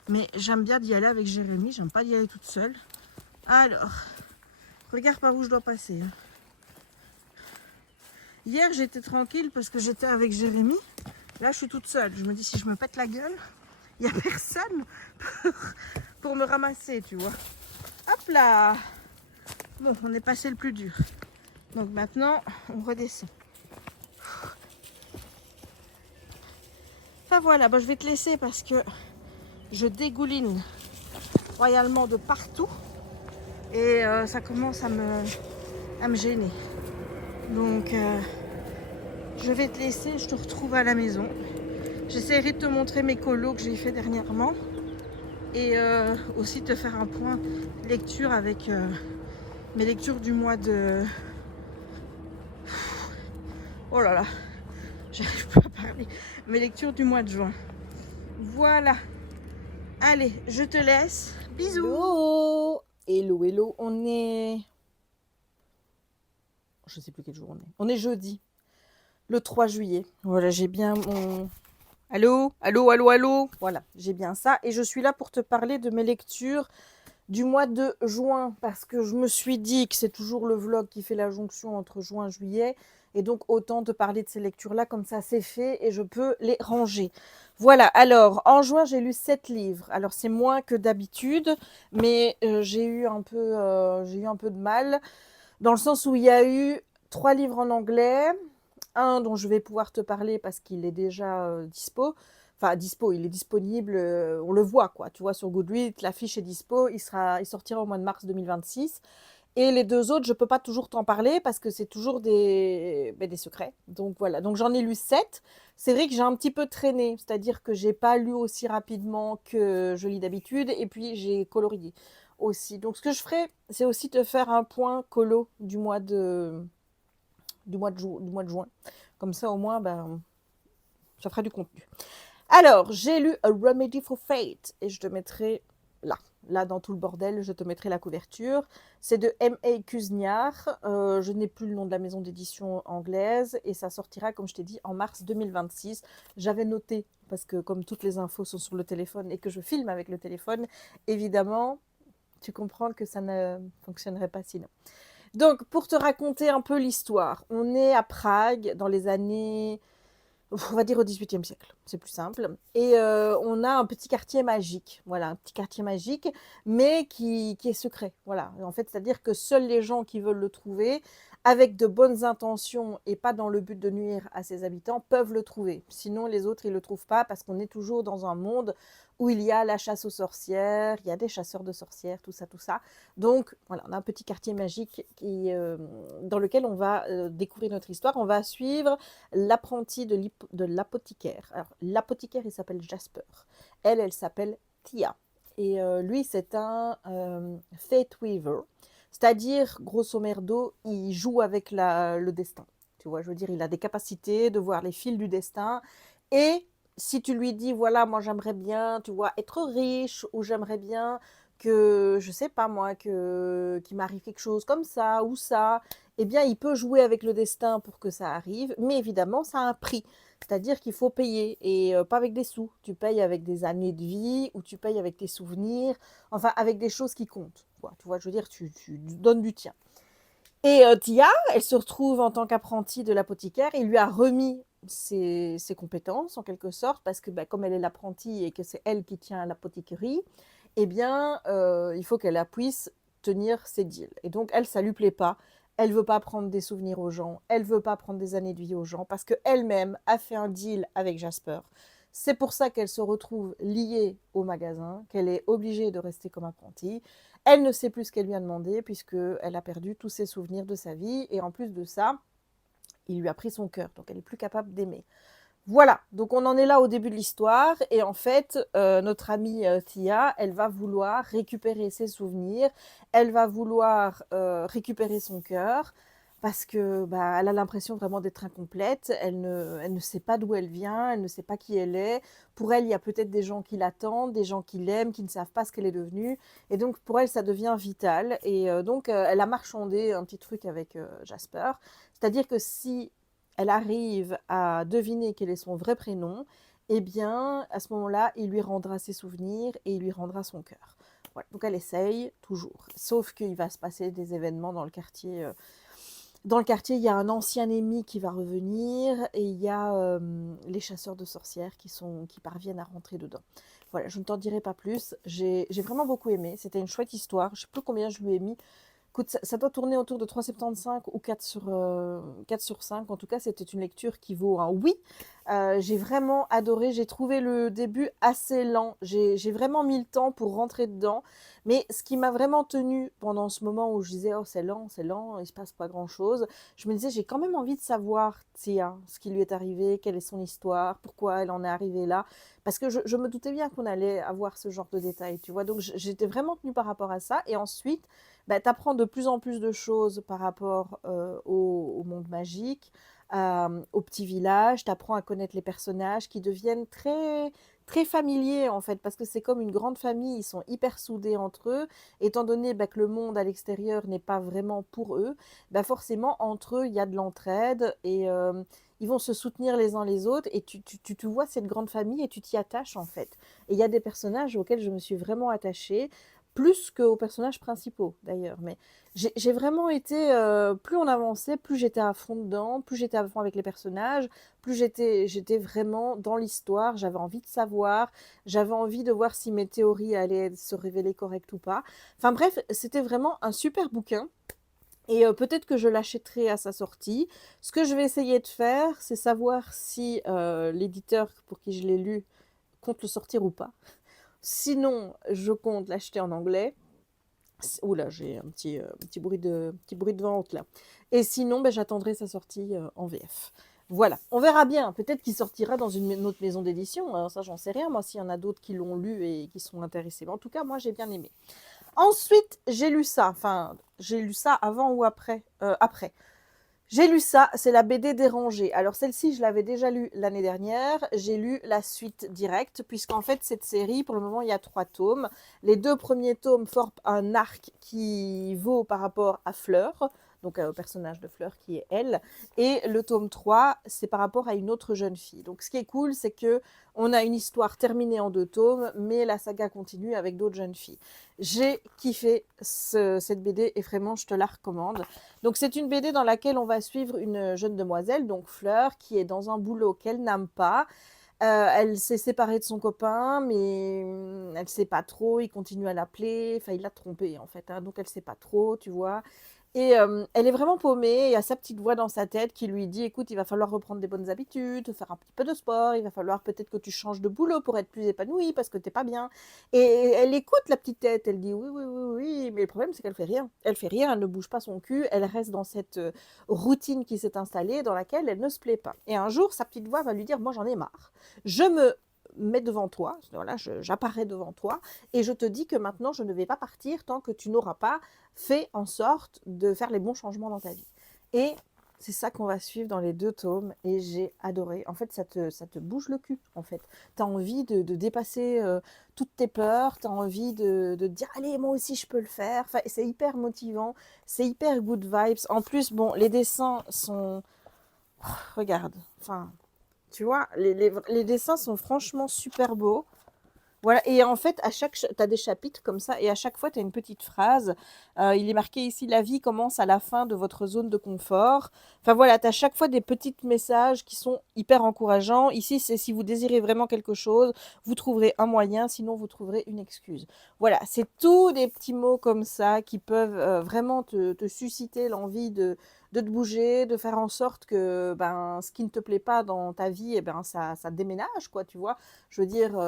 mais j'aime bien d'y aller avec Jérémy, j'aime pas d'y aller toute seule. Alors, regarde par où je dois passer. Hier j'étais tranquille parce que j'étais avec Jérémy. Là je suis toute seule. Je me dis si je me pète la gueule, il n'y a personne pour me ramasser, tu vois. Hop là. Bon, on est passé le plus dur. Donc maintenant, on redescend. Enfin voilà, je vais te laisser parce que je dégouline royalement de partout. Et ça commence à me gêner. Donc je vais te laisser, je te retrouve à la maison. J'essaierai de te montrer mes colos que j'ai fait dernièrement. Et aussi te faire un point lecture avec mes lectures du mois de... Oh là là, j'arrive pas à parler. Mes lectures du mois de juin. Voilà. Allez, je te laisse. Bisous. Hello. Hello, hello. On est... Je sais plus quel jour on est. On est jeudi, le 3 juillet. Voilà, j'ai bien mon... Allô, allô, allô, allô. Voilà, j'ai bien ça. Et je suis là pour te parler de mes lectures du mois de juin. Parce que je me suis dit que c'est toujours le vlog qui fait la jonction entre juin et juillet. Et donc, autant te parler de ces lectures-là, comme ça c'est fait et je peux les ranger. Voilà, alors, en juin, j'ai lu 7 livres. Alors, c'est moins que d'habitude, mais j'ai eu un peu de mal. Dans le sens où il y a eu 3 livres en anglais. Un dont je vais pouvoir te parler parce qu'il est déjà dispo. Enfin, dispo, il est disponible, on le voit, quoi. Tu vois, sur Goodreads, l'affiche est dispo. Il sortira au mois de mars 2026. Et les 2 autres, je peux pas toujours t'en parler parce que c'est toujours des secrets. Donc voilà, donc j'en ai lu 7. C'est vrai que j'ai un petit peu traîné, c'est-à-dire que j'ai pas lu aussi rapidement que je lis d'habitude et puis j'ai colorié aussi. Donc ce que je ferai, c'est aussi te faire un point colo du mois de juin. Comme ça, au moins, ben, ça fera du contenu. Alors, j'ai lu A Remedy for Fate et je te mettrai là. Là, dans tout le bordel, je te mettrai la couverture. C'est de M.A. Kuzniar. Je n'ai plus le nom de la maison d'édition anglaise et ça sortira, comme je t'ai dit, en mars 2026. J'avais noté, parce que comme toutes les infos sont sur le téléphone et que je filme avec le téléphone, évidemment, tu comprends que ça ne fonctionnerait pas sinon. Donc, pour te raconter un peu l'histoire, on est à Prague dans les années, on va dire au XVIIIe siècle, c'est plus simple. Et on a un petit quartier magique, voilà, un petit quartier magique, mais qui est secret, voilà. En fait, c'est-à-dire que seuls les gens qui veulent le trouver, avec de bonnes intentions et pas dans le but de nuire à ses habitants, peuvent le trouver. Sinon, les autres, ils ne le trouvent pas parce qu'on est toujours dans un monde où il y a la chasse aux sorcières, il y a des chasseurs de sorcières, tout ça, tout ça. Donc, voilà, on a un petit quartier magique dans lequel on va découvrir notre histoire. On va suivre l'apprenti de l'apothicaire. Alors, l'apothicaire, il s'appelle Jasper. Elle s'appelle Tia. Et lui, c'est un Fate Weaver. C'est-à-dire, grosso merdo, il joue avec le destin. Tu vois, je veux dire, il a des capacités de voir les fils du destin. Et si tu lui dis, voilà, moi j'aimerais bien, tu vois, être riche, ou j'aimerais bien que, je sais pas moi, qu'il m'arrive quelque chose comme ça ou ça, eh bien, il peut jouer avec le destin pour que ça arrive, mais évidemment, ça a un prix. C'est-à-dire qu'il faut payer, et pas avec des sous. Tu payes avec des années de vie, ou tu payes avec tes souvenirs, enfin, avec des choses qui comptent, quoi. Tu vois, je veux dire, tu donnes du tien. Et Tia, elle se retrouve en tant qu'apprentie de l'apothicaire. Il lui a remis ses compétences, en quelque sorte, parce que bah, comme elle est l'apprentie et que c'est elle qui tient l'apothiquerie, eh bien, il faut qu'elle puisse tenir ses deals. Et donc, elle, ça lui plaît pas. Elle veut pas prendre des souvenirs aux gens. Elle veut pas prendre des années de vie aux gens parce qu'elle-même a fait un deal avec Jasper. C'est pour ça qu'elle se retrouve liée au magasin, qu'elle est obligée de rester comme apprentie. Elle ne sait plus ce qu'elle lui a demandé puisqu'elle a perdu tous ses souvenirs de sa vie. Et en plus de ça, il lui a pris son cœur. Donc, elle n'est plus capable d'aimer. Voilà, donc on en est là au début de l'histoire et en fait, notre amie Tia, elle va vouloir récupérer ses souvenirs, elle va vouloir récupérer son cœur parce que bah, elle a l'impression vraiment d'être incomplète, elle ne sait pas d'où elle vient, elle ne sait pas qui elle est. Pour elle, il y a peut-être des gens qui l'attendent, des gens qui l'aiment, qui ne savent pas ce qu'elle est devenue. Et donc pour elle, ça devient vital. Et donc elle a marchandé un petit truc avec Jasper, c'est-à-dire que si elle arrive à deviner quel est son vrai prénom, eh bien, à ce moment-là, il lui rendra ses souvenirs et il lui rendra son cœur. Voilà. Donc elle essaye toujours. Sauf qu'il va se passer des événements dans le quartier. Dans le quartier, il y a un ancien ennemi qui va revenir et il y a les chasseurs de sorcières qui parviennent à rentrer dedans. Voilà, je ne t'en dirai pas plus. J'ai vraiment beaucoup aimé. C'était une chouette histoire. Je ne sais plus combien je lui ai mis. Écoute, ça doit tourner autour de 3,75 ou 4 sur 5. En tout cas, c'était une lecture qui vaut un oui. J'ai vraiment adoré. J'ai trouvé le début assez lent. J'ai vraiment mis le temps pour rentrer dedans. Mais ce qui m'a vraiment tenu pendant ce moment où je disais, oh, c'est lent, il ne se passe pas grand-chose, je me disais, j'ai quand même envie de savoir, Tia, ce qui lui est arrivé, quelle est son histoire, pourquoi elle en est arrivée là. Parce que je me doutais bien qu'on allait avoir ce genre de détails, tu vois. Donc, j'étais vraiment tenue par rapport à ça. Et ensuite, bah, tu apprends de plus en plus de choses par rapport au monde magique, au petit village, tu apprends à connaître les personnages qui deviennent très, très familiers en fait, parce que c'est comme une grande famille, ils sont hyper soudés entre eux, étant donné bah, que le monde à l'extérieur n'est pas vraiment pour eux, bah, forcément entre eux il y a de l'entraide et ils vont se soutenir les uns les autres et tu vois cette grande famille et tu t'y attaches en fait. Et il y a des personnages auxquels je me suis vraiment attachée, plus qu'aux personnages principaux d'ailleurs. Mais j'ai vraiment été, plus on avançait, plus j'étais à fond dedans, plus j'étais à fond avec les personnages, plus j'étais vraiment dans l'histoire, j'avais envie de savoir, j'avais envie de voir si mes théories allaient se révéler correctes ou pas. Enfin bref, c'était vraiment un super bouquin. Et peut-être que je l'achèterai à sa sortie. Ce que je vais essayer de faire, c'est savoir si l'éditeur pour qui je l'ai lu compte le sortir ou pas. Sinon, je compte l'acheter en anglais. Oula, j'ai un petit bruit de ventre là. Et sinon, ben, j'attendrai sa sortie en VF. Voilà, on verra bien. Peut-être qu'il sortira dans une autre maison d'édition. Alors ça, j'en sais rien. Moi, s'il y en a d'autres qui l'ont lu et qui sont intéressés. Mais en tout cas, moi, j'ai bien aimé. Ensuite, j'ai lu ça. Enfin, j'ai lu ça avant ou après. Après. J'ai lu ça, c'est la BD Dérangée. Alors celle-ci, je l'avais déjà lue l'année dernière. J'ai lu la suite directe, puisqu'en fait, cette série, pour le moment, il y a 3 tomes. Les 2 premiers tomes forment un arc qui vaut par rapport à Fleur, donc au personnage de Fleur qui est elle. Et le tome 3, c'est par rapport à une autre jeune fille. Donc ce qui est cool, c'est que on a une histoire terminée en 2 tomes, mais la saga continue avec d'autres jeunes filles. J'ai kiffé cette BD et vraiment, je te la recommande. Donc c'est une BD dans laquelle on va suivre une jeune demoiselle, donc Fleur, qui est dans un boulot qu'elle n'aime pas. Elle s'est séparée de son copain, mais elle ne sait pas trop, il continue à l'appeler, enfin il l'a trompée en fait, hein, donc elle ne sait pas trop, tu vois. Et elle est vraiment paumée, il y a sa petite voix dans sa tête qui lui dit, écoute, il va falloir reprendre des bonnes habitudes, faire un petit peu de sport, il va falloir peut-être que tu changes de boulot pour être plus épanouie parce que t'es pas bien. Et elle écoute la petite tête, elle dit oui, oui, oui, oui, mais le problème c'est qu'elle fait rien. Elle fait rien, elle ne bouge pas son cul, elle reste dans cette routine qui s'est installée dans laquelle elle ne se plaît pas. Et un jour, sa petite voix va lui dire, moi j'en ai marre, je me mets devant toi, voilà, j'apparais devant toi, et je te dis que maintenant je ne vais pas partir tant que tu n'auras pas fait en sorte de faire les bons changements dans ta vie. Et c'est ça qu'on va suivre dans les 2 tomes, et j'ai adoré. En fait, ça te bouge le cul, en fait. Tu as envie de dépasser toutes tes peurs, tu as envie de te dire, allez, moi aussi je peux le faire. Enfin, c'est hyper motivant, c'est hyper good vibes. En plus, bon, les dessins sont... Regarde, enfin... Tu vois, les dessins sont franchement super beaux. Voilà, et en fait, tu as des chapitres comme ça, et à chaque fois, tu as une petite phrase. Il est marqué ici, la vie commence à la fin de votre zone de confort. Enfin voilà, tu as chaque fois des petits messages qui sont hyper encourageants. Ici, c'est si vous désirez vraiment quelque chose, vous trouverez un moyen, sinon vous trouverez une excuse. Voilà, c'est tous des petits mots comme ça qui peuvent vraiment te susciter l'envie de te bouger, de faire en sorte que ben, ce qui ne te plaît pas dans ta vie, eh ben, ça déménage, quoi, tu vois. Je veux dire,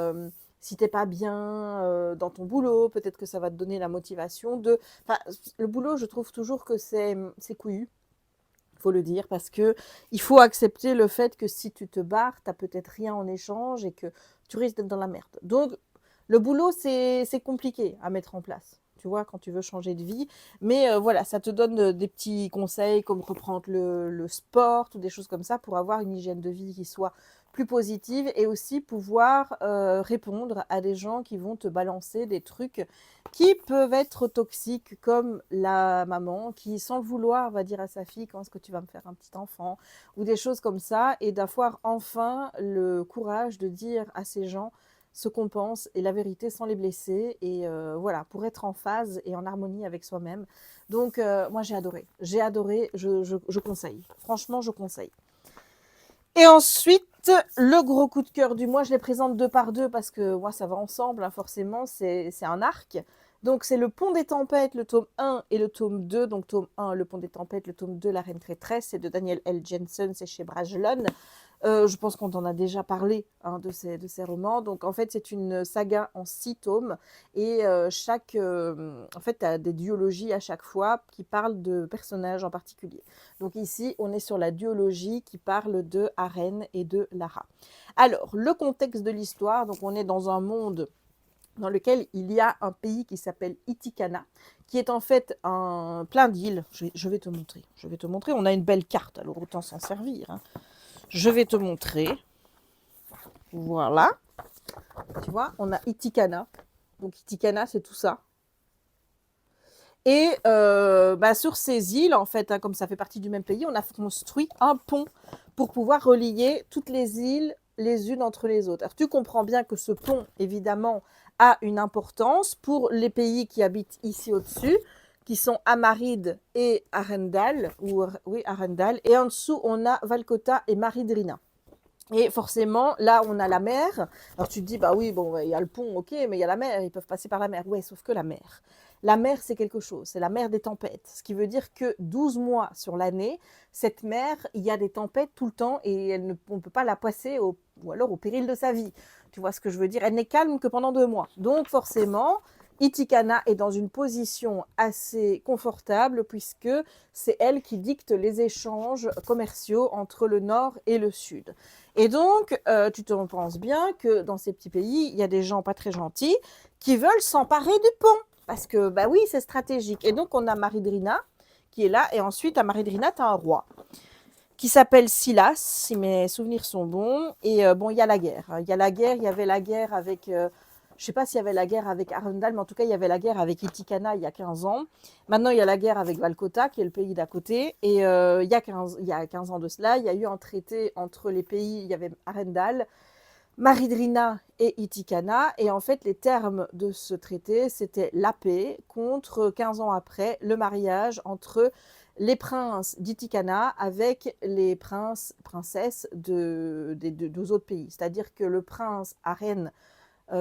si t'es pas bien dans ton boulot, peut-être que ça va te donner la motivation de... Enfin, le boulot, je trouve toujours que c'est couillu, faut le dire, parce que il faut accepter le fait que si tu te barres, t'as peut-être rien en échange et que tu risques d'être dans la merde. Donc, le boulot, c'est compliqué à mettre en place, tu vois, quand tu veux changer de vie. Mais voilà, ça te donne des petits conseils comme reprendre le sport, ou des choses comme ça, pour avoir une hygiène de vie qui soit plus positive et aussi pouvoir répondre à des gens qui vont te balancer des trucs qui peuvent être toxiques, comme la maman qui, sans le vouloir, va dire à sa fille quand est-ce que tu vas me faire un petit enfant, ou des choses comme ça, et d'avoir enfin le courage de dire à ces gens ce qu'on pense et la vérité sans les blesser, et voilà, pour être en phase et en harmonie avec soi-même. Donc moi j'ai adoré, je conseille, franchement je conseille. Et ensuite, le gros coup de cœur du mois, je les présente 2 par 2 parce que moi ça va ensemble, hein, forcément, c'est un arc. Donc c'est le Pont des Tempêtes, le tome 1 et le tome 2. Donc tome 1, le Pont des Tempêtes, le tome 2, la Reine Traîtresse, c'est de Daniel L. Jensen, c'est chez Bragelonne. Je pense qu'on en a déjà parlé, hein, de ces romans. Donc en fait, c'est une saga en 6 tomes, et en fait, tu as des duologies à chaque fois qui parlent de personnages en particulier. Donc ici, on est sur la duologie qui parle de Aren et de Lara. Alors, le contexte de l'histoire, donc on est dans un monde dans lequel il y a un pays qui s'appelle Itikana, qui est en fait plein d'îles. Je vais te montrer. On a une belle carte, alors autant s'en servir, hein. Je vais te montrer. Voilà. Tu vois, on a Itikana. Donc Itikana, c'est tout ça. Et sur ces îles, en fait, hein, comme ça fait partie du même pays, on a construit un pont pour pouvoir relier toutes les îles les unes entre les autres. Alors tu comprends bien que ce pont, évidemment, a une importance pour les pays qui habitent ici au-dessus, qui sont Amaride et Arendal, Arendal, et en dessous, on a Valkota et Maridrina. Et forcément, là, on a la mer. Alors tu te dis, bah oui, bon, il y a le pont, ok, mais il y a la mer, ils peuvent passer par la mer. Ouais, sauf que la mer, c'est quelque chose, c'est la mer des tempêtes. Ce qui veut dire que 12 mois sur l'année, cette mer, il y a des tempêtes tout le temps, et on ne peut pas la passer ou alors au péril de sa vie. Tu vois ce que je veux dire? Elle n'est calme que pendant 2 mois. Donc forcément, Itikana est dans une position assez confortable puisque c'est elle qui dicte les échanges commerciaux entre le nord et le sud. Et donc, tu te penses bien que dans ces petits pays, il y a des gens pas très gentils qui veulent s'emparer du pont. Parce que, bah oui, c'est stratégique. Et donc, on a Maridrina qui est là. Et ensuite, à Maridrina, tu as un roi qui s'appelle Silas, si mes souvenirs sont bons. Et bon, il y a la guerre. Il y a la guerre, il y avait la guerre avec... je ne sais pas s'il y avait la guerre avec Arundel, mais en tout cas, il y avait la guerre avec Itikana il y a 15 ans. Maintenant, il y a la guerre avec Valkota, qui est le pays d'à côté. Et il y a 15 ans de cela, il y a eu un traité entre les pays. Il y avait Arundel, Maridrina et Itikana. Et en fait, les termes de ce traité, c'était la paix contre, 15 ans après, le mariage entre les princes d'Itikana avec les princesses des deux autres pays. C'est-à-dire que le prince Aren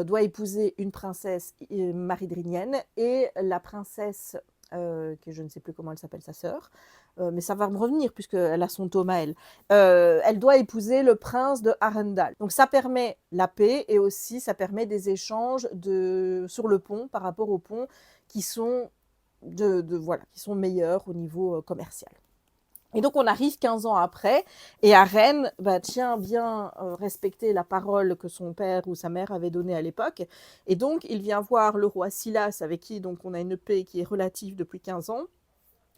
doit épouser une princesse maridrinienne et la princesse, que je ne sais plus comment elle s'appelle, sa sœur, mais ça va me revenir puisqu'elle a son tome à elle, elle doit épouser le prince de Arendal. Donc ça permet la paix et aussi ça permet des échanges sur le pont par rapport au pont qui sont, voilà, qui sont meilleurs au niveau commercial. Et donc on arrive 15 ans après, et Aren tient bien respecter la parole que son père ou sa mère avait donnée à l'époque, et donc il vient voir le roi Silas, avec qui donc on a une paix qui est relative depuis 15 ans,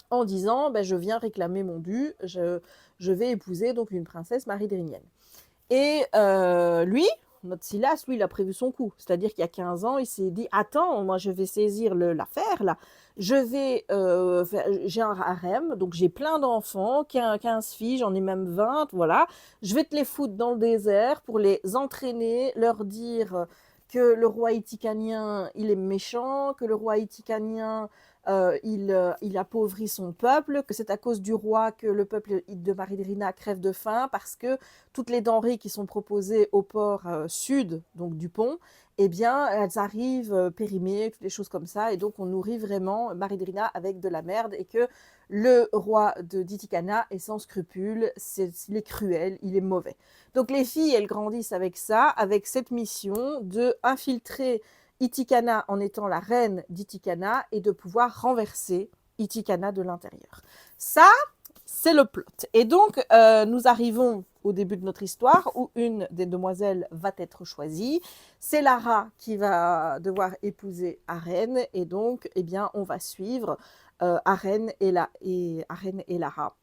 en disant je viens réclamer mon dû, je vais épouser donc une princesse maridrinienne. Et lui, notre Silas, lui, il a prévu son coup. C'est-à-dire qu'il y a 15 ans, il s'est dit, attends, moi, je vais saisir l'affaire, là. J'ai un harem, donc j'ai plein d'enfants, 15 filles, j'en ai même 20, voilà. Je vais te les foutre dans le désert pour les entraîner, leur dire que le roi itikanien, il est méchant, que le roi itikanien, il appauvrit son peuple, que c'est à cause du roi que le peuple de Maridrina crève de faim, parce que toutes les denrées qui sont proposées au port sud, donc du pont, eh bien, elles arrivent périmées, toutes les choses comme ça, et donc on nourrit vraiment Maridrina avec de la merde, et que le roi d'Itikana est sans scrupules, il est cruel, il est mauvais. Donc les filles, elles grandissent avec ça, avec cette mission de infiltrer Itikana en étant la reine d'Itikana et de pouvoir renverser Itikana de l'intérieur. Ça, c'est le plot. Et donc, nous arrivons au début de notre histoire où une des demoiselles va être choisie. C'est Lara qui va devoir épouser Aren. Et donc, eh bien, on va suivre Aren et Lara.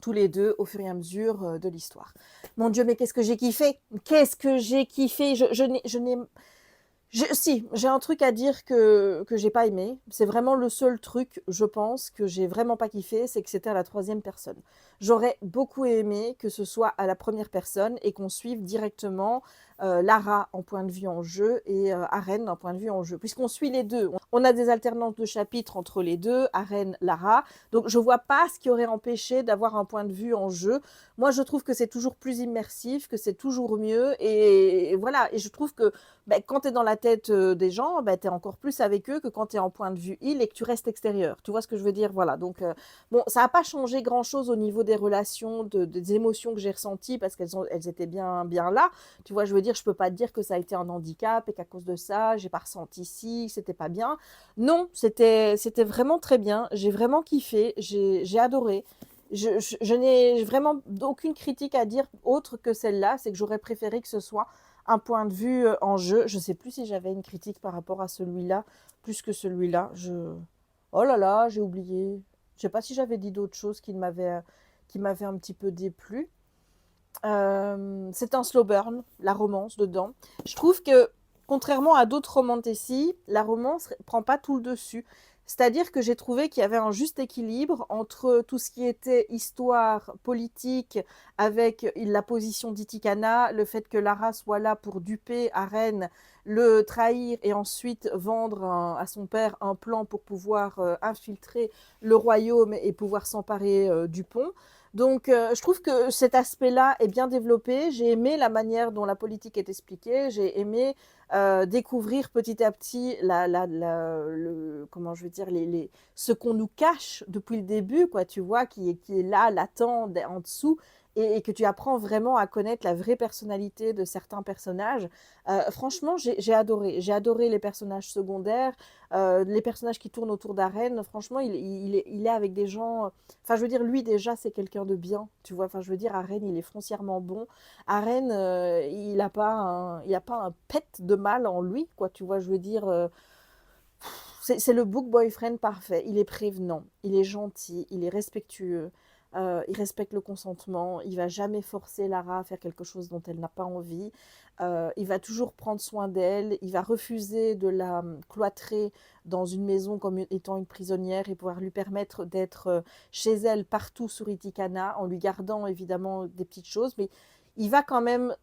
Tous les deux au fur et à mesure de l'histoire. Mon Dieu, mais qu'est-ce que j'ai kiffé! Qu'est-ce que j'ai kiffé! Je n'ai si, j'ai un truc à dire que j'ai pas aimé. C'est vraiment le seul truc, je pense, que j'ai vraiment pas kiffé, c'est que c'était à la troisième personne. J'aurais beaucoup aimé que ce soit à la première personne et qu'on suive directement Lara en point de vue en jeu et Aren en point de vue en jeu. Puisqu'on suit les deux. On a des alternances de chapitres entre les deux, Aren, Lara. Donc je vois pas ce qui aurait empêché d'avoir un point de vue en jeu. Moi, je trouve que c'est toujours plus immersif, que c'est toujours mieux. Et voilà, et je trouve que quand tu es dans la tête des gens, tu es encore plus avec eux que quand tu es en point de vue il et que tu restes extérieur. Tu vois ce que je veux dire? Voilà. Donc, bon, ça n'a pas changé grand-chose au niveau des relations, des émotions que j'ai ressenties parce qu'elles étaient bien là. Tu vois, je veux dire, je peux pas te dire que ça a été un handicap et qu'à cause de ça, j'ai pas ressenti si, c'était pas bien. Non, c'était vraiment très bien. J'ai vraiment kiffé. J'ai adoré. Je n'ai vraiment aucune critique à dire autre que celle-là. C'est que j'aurais préféré que ce soit un point de vue en jeu. Je ne sais plus si j'avais une critique par rapport à celui-là, plus que celui-là. Oh là là, j'ai oublié. Je ne sais pas si j'avais dit d'autres choses qui m'avaient un petit peu déplu. C'est un slow burn, la romance dedans. Je trouve que, contrairement à d'autres romantécies, la romance ne prend pas tout le dessus. C'est-à-dire que j'ai trouvé qu'il y avait un juste équilibre entre tout ce qui était histoire politique avec la position d'Itikana, le fait que Lara soit là pour duper Aren, le trahir et ensuite vendre à son père un plan pour pouvoir infiltrer le royaume et pouvoir s'emparer du pont. Donc, je trouve que cet aspect-là est bien développé. J'ai aimé la manière dont la politique est expliquée. J'ai aimé découvrir petit à petit comment je veux dire, ce qu'on nous cache depuis le début, quoi, tu vois, qui est là, latent en dessous, et que tu apprends vraiment à connaître la vraie personnalité de certains personnages. Franchement, j'ai adoré. J'ai adoré les personnages secondaires, les personnages qui tournent autour d'Aren. Franchement, il est avec des gens. Enfin, je veux dire, lui déjà, c'est quelqu'un de bien. Tu vois, enfin, je veux dire, Aren, il est foncièrement bon. Aren, il a pas un pet de mal en lui, quoi. Tu vois, je veux dire. C'est le book boyfriend parfait. Il est prévenant, il est gentil, il est respectueux, il respecte le consentement, il va jamais forcer Lara à faire quelque chose dont elle n'a pas envie. Il va toujours prendre soin d'elle, il va refuser de la cloîtrer dans une maison comme étant une prisonnière et pouvoir lui permettre d'être chez elle partout sur Itikana en lui gardant évidemment des petites choses, mais il va quand même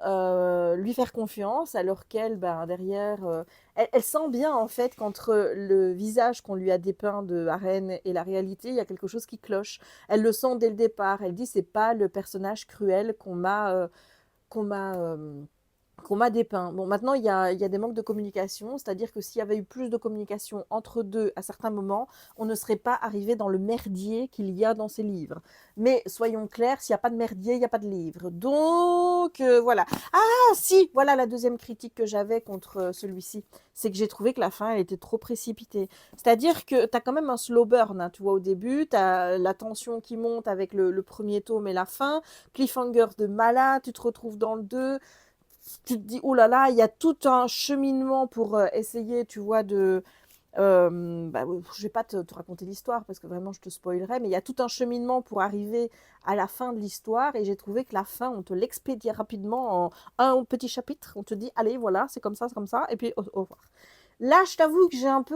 lui faire confiance, alors qu'elle, ben, derrière, elle sent bien en fait qu'entre le visage qu'on lui a dépeint de Aren et la réalité, il y a quelque chose qui cloche. Elle le sent dès le départ. Elle dit c'est pas le personnage cruel qu'on m'a qu'on m'a dépeint. Bon, maintenant, il y a des manques de communication, c'est-à-dire que s'il y avait eu plus de communication entre deux à certains moments, on ne serait pas arrivé dans le merdier qu'il y a dans ces livres. Mais soyons clairs, s'il n'y a pas de merdier, il n'y a pas de livre. Donc, voilà. Ah, si, voilà la deuxième critique que j'avais contre celui-ci. C'est que j'ai trouvé que la fin, elle était trop précipitée. C'est-à-dire que tu as quand même un slow burn, hein, tu vois, au début, tu as la tension qui monte avec le premier tome et la fin, cliffhanger de malade, tu te retrouves dans le 2, tu te dis, oh là là, il y a tout un cheminement pour essayer, tu vois, bah, je vais pas te raconter l'histoire parce que vraiment je te spoilerais, mais il y a tout un cheminement pour arriver à la fin de l'histoire et j'ai trouvé que la fin, on te l'expédie rapidement en un petit chapitre. On te dit, allez, voilà, c'est comme ça, et puis au revoir. Là, je t'avoue que j'ai un peu.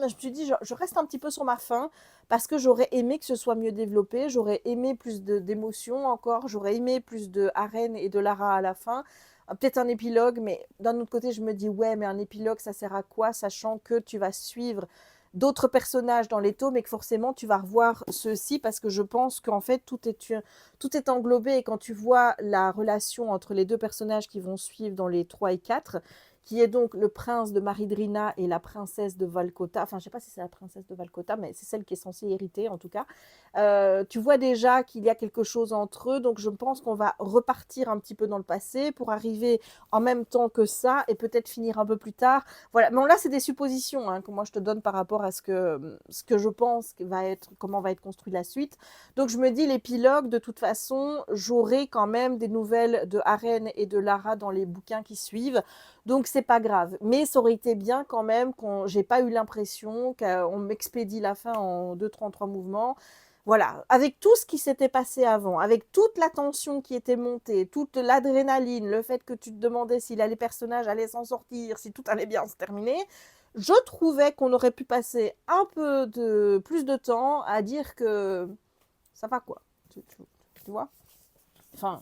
Je me suis dit, je reste un petit peu sur ma faim parce que j'aurais aimé que ce soit mieux développé, j'aurais aimé plus d'émotions encore, j'aurais aimé plus de Aren et de Lara à la fin. Peut-être un épilogue, mais d'un autre côté, je me dis, ouais, mais un épilogue, ça sert à quoi, sachant que tu vas suivre d'autres personnages dans les tomes et que forcément tu vas revoir ceux-ci parce que je pense qu'en fait tout est englobé et quand tu vois la relation entre les deux personnages qui vont suivre dans les 3 et 4, qui est donc le prince de Maridrina et la princesse de Valcota. Enfin, je ne sais pas si c'est la princesse de Valcota, mais c'est celle qui est censée hériter en tout cas. Tu vois déjà qu'il y a quelque chose entre eux, donc je pense qu'on va repartir un petit peu dans le passé pour arriver en même temps que ça et peut-être finir un peu plus tard. Voilà, bon là c'est des suppositions hein, que moi je te donne par rapport à ce que je pense va être, comment va être construite la suite. Donc je me dis l'épilogue, de toute façon, j'aurai quand même des nouvelles de Aren et de Lara dans les bouquins qui suivent. Donc c'est pas grave, mais ça aurait été bien quand même qu'on j'ai pas eu l'impression qu'on m'expédie la fin en 2-3 mouvements. Voilà, avec tout ce qui s'était passé avant, avec toute la tension qui était montée, toute l'adrénaline, le fait que tu te demandais si là, les personnages allaient s'en sortir, si tout allait bien se terminer, je trouvais qu'on aurait pu passer un peu de plus de temps à dire que ça va quoi, tu vois. Enfin,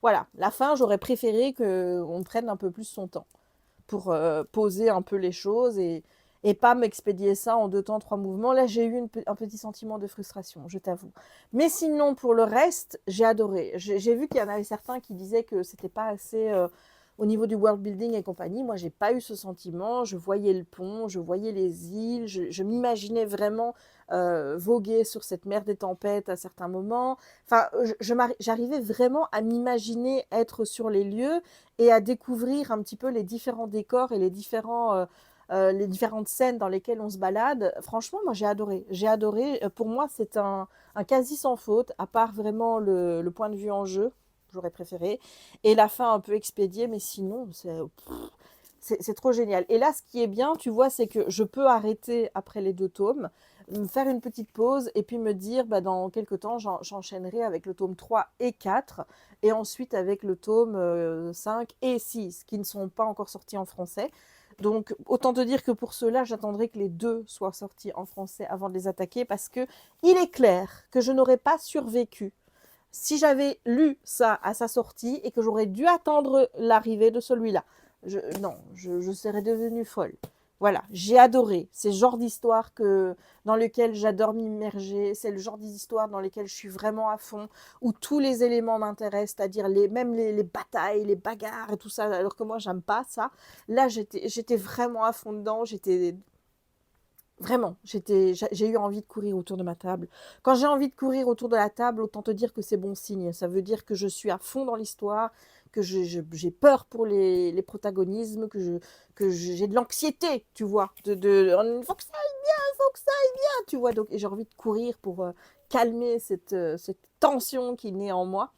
voilà, la fin, j'aurais préféré qu'on prenne un peu plus son temps pour poser un peu les choses et pas m'expédier ça en 2 temps, 3 mouvements. Là, j'ai eu un petit sentiment de frustration, je t'avoue. Mais sinon, pour le reste, j'ai adoré. J'ai vu qu'il y en avait certains qui disaient que c'était pas assez au niveau du world building et compagnie. Moi, j'ai pas eu ce sentiment. Je voyais le pont, je voyais les îles, je m'imaginais vraiment voguer sur cette mer des tempêtes à certains moments. Enfin, j'arrivais vraiment à m'imaginer être sur les lieux et à découvrir un petit peu les différents décors et les différentes scènes dans lesquelles on se balade. Franchement, moi j'ai adoré. J'ai adoré. Pour moi, c'est un quasi sans faute, à part vraiment le point de vue en jeu, j'aurais préféré, et la fin un peu expédiée, mais sinon, c'est trop génial. Et là, ce qui est bien, tu vois, c'est que je peux arrêter après les 2 tomes, me faire une petite pause et puis me dire, bah, dans quelques temps, j'enchaînerai avec le tome 3 et 4 et ensuite avec le tome 5 et 6 qui ne sont pas encore sortis en français. Donc, autant te dire que pour ceux-là, j'attendrai que les 2 soient sortis en français avant de les attaquer parce que il est clair que je n'aurais pas survécu si j'avais lu ça à sa sortie et que j'aurais dû attendre l'arrivée de celui-là. Non, je serais devenue folle. Voilà, j'ai adoré. C'est le genre d'histoire dans lequel j'adore m'immerger. C'est le genre d'histoire dans lequel je suis vraiment à fond, où tous les éléments m'intéressent, c'est-à-dire même les batailles, les bagarres et tout ça, alors que moi, j'aime pas ça. Là, j'étais vraiment à fond dedans. Vraiment, j'ai eu envie de courir autour de ma table. Quand j'ai envie de courir autour de la table, autant te dire que c'est bon signe. Ça veut dire que je suis à fond dans l'histoire, que j'ai peur pour les protagonismes, j'ai de l'anxiété, tu vois. Il faut que ça aille bien, il faut que ça aille bien, tu vois. Donc, et j'ai envie de courir pour calmer cette tension qui naît en moi.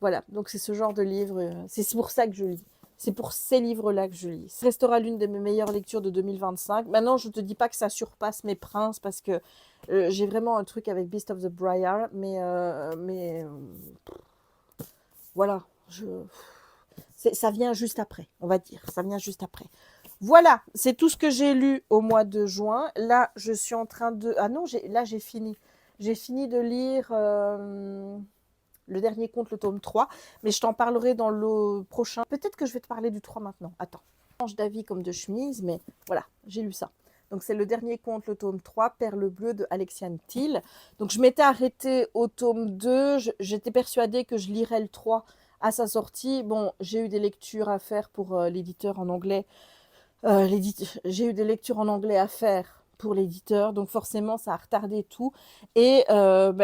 Voilà, donc c'est ce genre de livre, c'est pour ça que je lis. C'est pour ces livres-là que je lis. Ça restera l'une de mes meilleures lectures de 2025. Maintenant, je ne te dis pas que ça surpasse Mes Princes parce que j'ai vraiment un truc avec Beast of the Briar, mais voilà, ça vient juste après, on va dire. Ça vient juste après. Voilà, c'est tout ce que j'ai lu au mois de juin. Là, je suis en train de... Ah non, là, j'ai fini. J'ai fini de lire Le Dernier Conte, le tome 3, mais je t'en parlerai dans le prochain. Peut-être que je vais te parler du 3 maintenant. Attends. Je change d'avis comme de chemise, mais voilà, j'ai lu ça. Donc c'est Le Dernier Conte, le tome 3, Perle bleue de Alexiane Thiel. Donc je m'étais arrêtée au tome 2, j'étais persuadée que je lirais le 3 à sa sortie. Bon, j'ai eu des lectures à faire pour l'éditeur en anglais. J'ai eu des lectures en anglais à faire pour l'éditeur, donc forcément ça a retardé tout. Et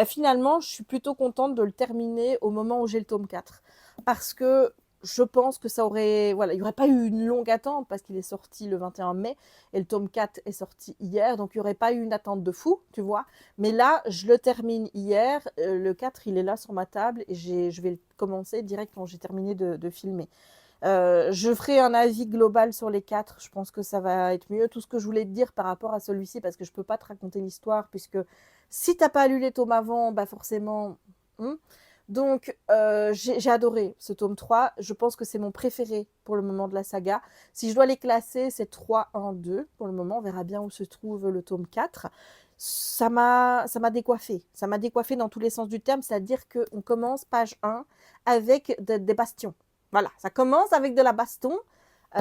finalement, je suis plutôt contente de le terminer au moment où j'ai le tome 4. Parce que je pense que ça aurait... Voilà, il n'y aurait pas eu une longue attente parce qu'il est sorti le 21 mai et le tome 4 est sorti hier, donc il n'y aurait pas eu une attente de fou, tu vois. Mais là, je le termine hier, le 4 il est là sur ma table et je vais le commencer direct quand j'ai terminé de filmer. Je ferai un avis global sur les 4, je pense que ça va être mieux. Tout ce que je voulais te dire par rapport à celui-ci, parce que je ne peux pas te raconter l'histoire, puisque si tu n'as pas lu les tomes avant, bah forcément... Donc, j'ai adoré ce tome 3. Je pense que c'est mon préféré pour le moment de la saga. Si je dois les classer, c'est 3, 1, 2. Pour le moment, on verra bien où se trouve le tome 4. Ça m'a décoiffé. Ça m'a décoiffé dans tous les sens du terme, c'est-à-dire qu'on commence page 1 avec des bastions. Voilà, ça commence avec de la baston,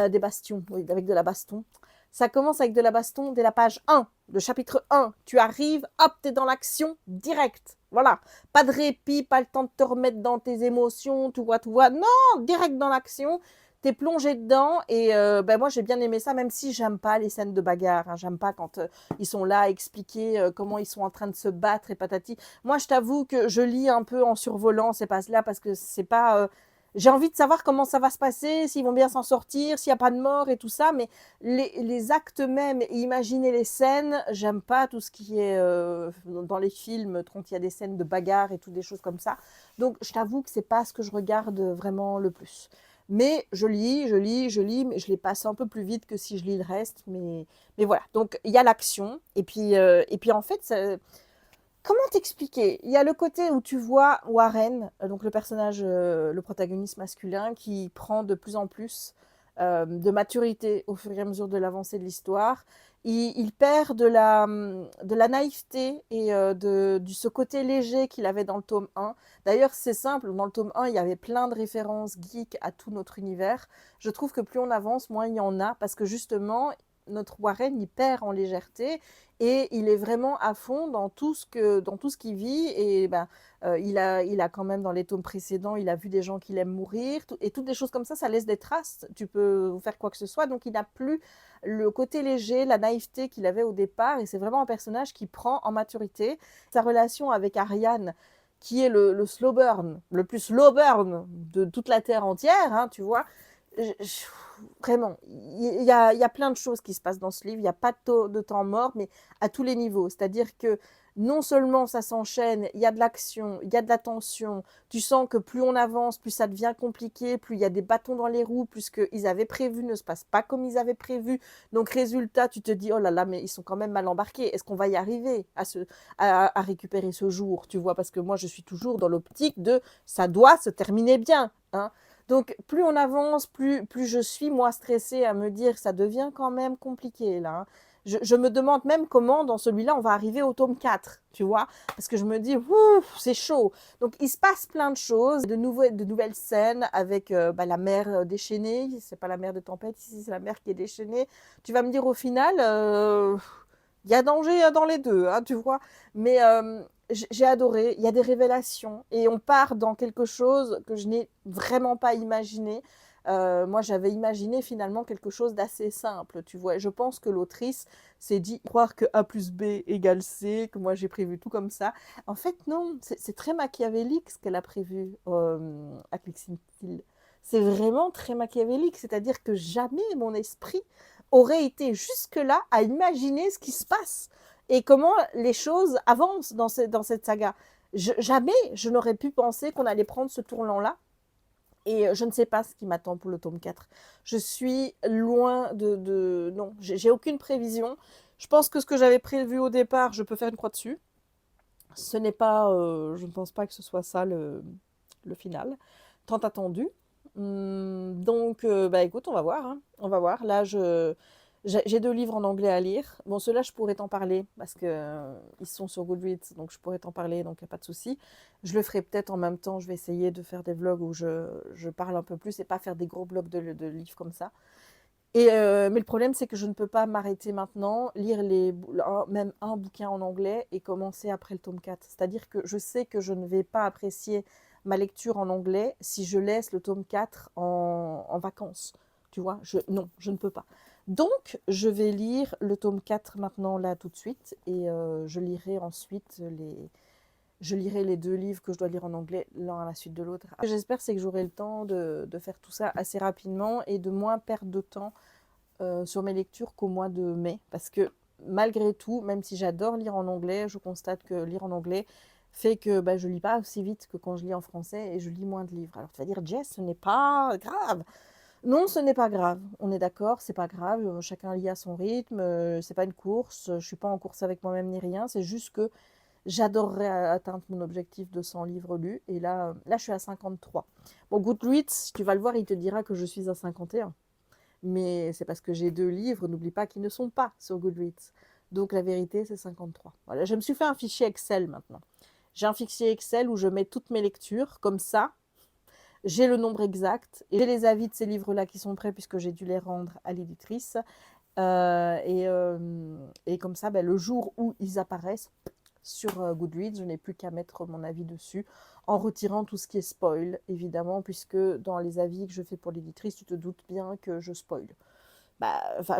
des bastions, oui, avec de la baston. Ça commence avec de la baston dès la page 1, le chapitre 1. Tu arrives, hop, t'es dans l'action, direct. Voilà, pas de répit, pas le temps de te remettre dans tes émotions, tout va. Non, direct dans l'action, t'es plongé dedans. Et moi, j'ai bien aimé ça, même si j'aime pas les scènes de bagarre. Hein, j'aime pas quand ils sont là à expliquer comment ils sont en train de se battre et patati. Moi, je t'avoue que je lis un peu en survolant ces passages-là parce que c'est pas... j'ai envie de savoir comment ça va se passer, s'ils vont bien s'en sortir, s'il n'y a pas de mort et tout ça, mais les actes même, et imaginer les scènes, j'aime pas tout ce qui est dans les films, quand il y a des scènes de bagarre et tout, des choses comme ça. Donc je t'avoue que c'est pas ce que je regarde vraiment le plus. Mais je lis, mais je les passe un peu plus vite que si je lis le reste. Mais voilà, donc il y a l'action, et puis en fait... Comment t'expliquer? Il y a le côté où tu vois Warren, donc le personnage, le protagoniste masculin, qui prend de plus en plus de maturité au fur et à mesure de l'avancée de l'histoire. Il perd de la naïveté et ce côté léger qu'il avait dans le tome 1. D'ailleurs, c'est simple, dans le tome 1, il y avait plein de références geeks à tout notre univers. Je trouve que plus on avance, moins il y en a, parce que justement, notre Warren, il perd en légèreté et il est vraiment à fond dans tout ce qu'il vit. Et il a quand même, dans les tomes précédents, il a vu des gens qu'il aime mourir, et toutes des choses comme ça laisse des traces. Tu peux faire quoi que ce soit. Donc il n'a plus le côté léger, la naïveté qu'il avait au départ, et c'est vraiment un personnage qui prend en maturité. Sa relation avec Ariane, qui est le slow burn, le plus slow burn de toute la Terre entière, hein, tu vois. Vraiment, il y a plein de choses qui se passent dans ce livre. Il n'y a pas de temps mort, mais à tous les niveaux. C'est-à-dire que non seulement ça s'enchaîne, il y a de l'action, il y a de la tension. Tu sens que plus on avance, plus ça devient compliqué, plus il y a des bâtons dans les roues, plus ce qu'ils avaient prévu ne se passe pas comme ils avaient prévu. Donc résultat, tu te dis, oh là là, mais ils sont quand même mal embarqués. Est-ce qu'on va y arriver à récupérer ce jour, tu vois? Parce que moi, je suis toujours dans l'optique de ça doit se terminer bien, hein. Donc, plus on avance, plus je suis, moi, stressée à me dire que ça devient quand même compliqué, là. Hein. Je me demande même comment, dans celui-là, on va arriver au tome 4, tu vois, parce que je me dis, ouf, c'est chaud. Donc, il se passe plein de choses, de nouvelles scènes avec la mer déchaînée. C'est pas la mer de tempête, ici, c'est la mer qui est déchaînée. Tu vas me dire, au final, il y a danger dans les deux, hein, tu vois. Mais j'ai adoré, il y a des révélations et on part dans quelque chose que je n'ai vraiment pas imaginé. Moi, j'avais imaginé finalement quelque chose d'assez simple, tu vois. Je pense que l'autrice s'est dit croire que A plus B égale C, que moi j'ai prévu tout comme ça. En fait, non, c'est très machiavélique ce qu'elle a prévu à Clixintil. C'est vraiment très machiavélique, c'est-à-dire que jamais mon esprit aurait été jusque-là à imaginer ce qui se passe et comment les choses avancent dans cette saga. Jamais je n'aurais pu penser qu'on allait prendre ce tournant-là. Et je ne sais pas ce qui m'attend pour le tome 4. Je suis loin non, j'ai aucune prévision. Je pense que ce que j'avais prévu au départ, je peux faire une croix dessus. Ce n'est pas, je ne pense pas que ce soit ça le final, tant attendu. Donc, bah écoute, on va voir, hein. On va voir. Là, j'ai 2 livres en anglais à lire. Bon, ceux-là, je pourrais t'en parler parce que ils sont sur Goodreads, donc je pourrais t'en parler, donc il n'y a pas de souci. Je le ferai peut-être en même temps. Je vais essayer de faire des vlogs où je parle un peu plus et pas faire des gros blocs de livres comme ça. Et, mais le problème, c'est que je ne peux pas m'arrêter maintenant, lire même un bouquin en anglais et commencer après le tome 4. C'est-à-dire que je sais que je ne vais pas apprécier ma lecture en anglais si je laisse le tome 4 en vacances. Tu vois, non, je ne peux pas. Donc, je vais lire le tome 4 maintenant, là, tout de suite, et je lirai ensuite je lirai les 2 livres que je dois lire en anglais, l'un à la suite de l'autre. Ce que j'espère, c'est que j'aurai le temps de faire tout ça assez rapidement et de moins perdre de temps sur mes lectures qu'au mois de mai. Parce que malgré tout, même si j'adore lire en anglais, je constate que lire en anglais fait que bah, je lis pas aussi vite que quand je lis en français et je lis moins de livres. Alors tu vas dire, Jess, ce n'est pas grave. Non, ce n'est pas grave. On est d'accord, c'est pas grave. Chacun lit à son rythme. C'est pas une course. Je suis pas en course avec moi-même ni rien. C'est juste que j'adorerais atteindre mon objectif de 100 livres lus. Et là, je suis à 53. Bon, Goodreads, tu vas le voir, il te dira que je suis à 51. Mais c'est parce que j'ai 2 livres, n'oublie pas, qui ne sont pas sur Goodreads. Donc la vérité, c'est 53. Voilà, je me suis fait un fichier Excel maintenant. J'ai un fichier Excel où je mets toutes mes lectures, comme ça, j'ai le nombre exact, et j'ai les avis de ces livres-là qui sont prêts, puisque j'ai dû les rendre à l'éditrice. Et comme ça, le jour où ils apparaissent sur Goodreads, je n'ai plus qu'à mettre mon avis dessus, en retirant tout ce qui est spoil, évidemment, puisque dans les avis que je fais pour l'éditrice, tu te doutes bien que je spoil.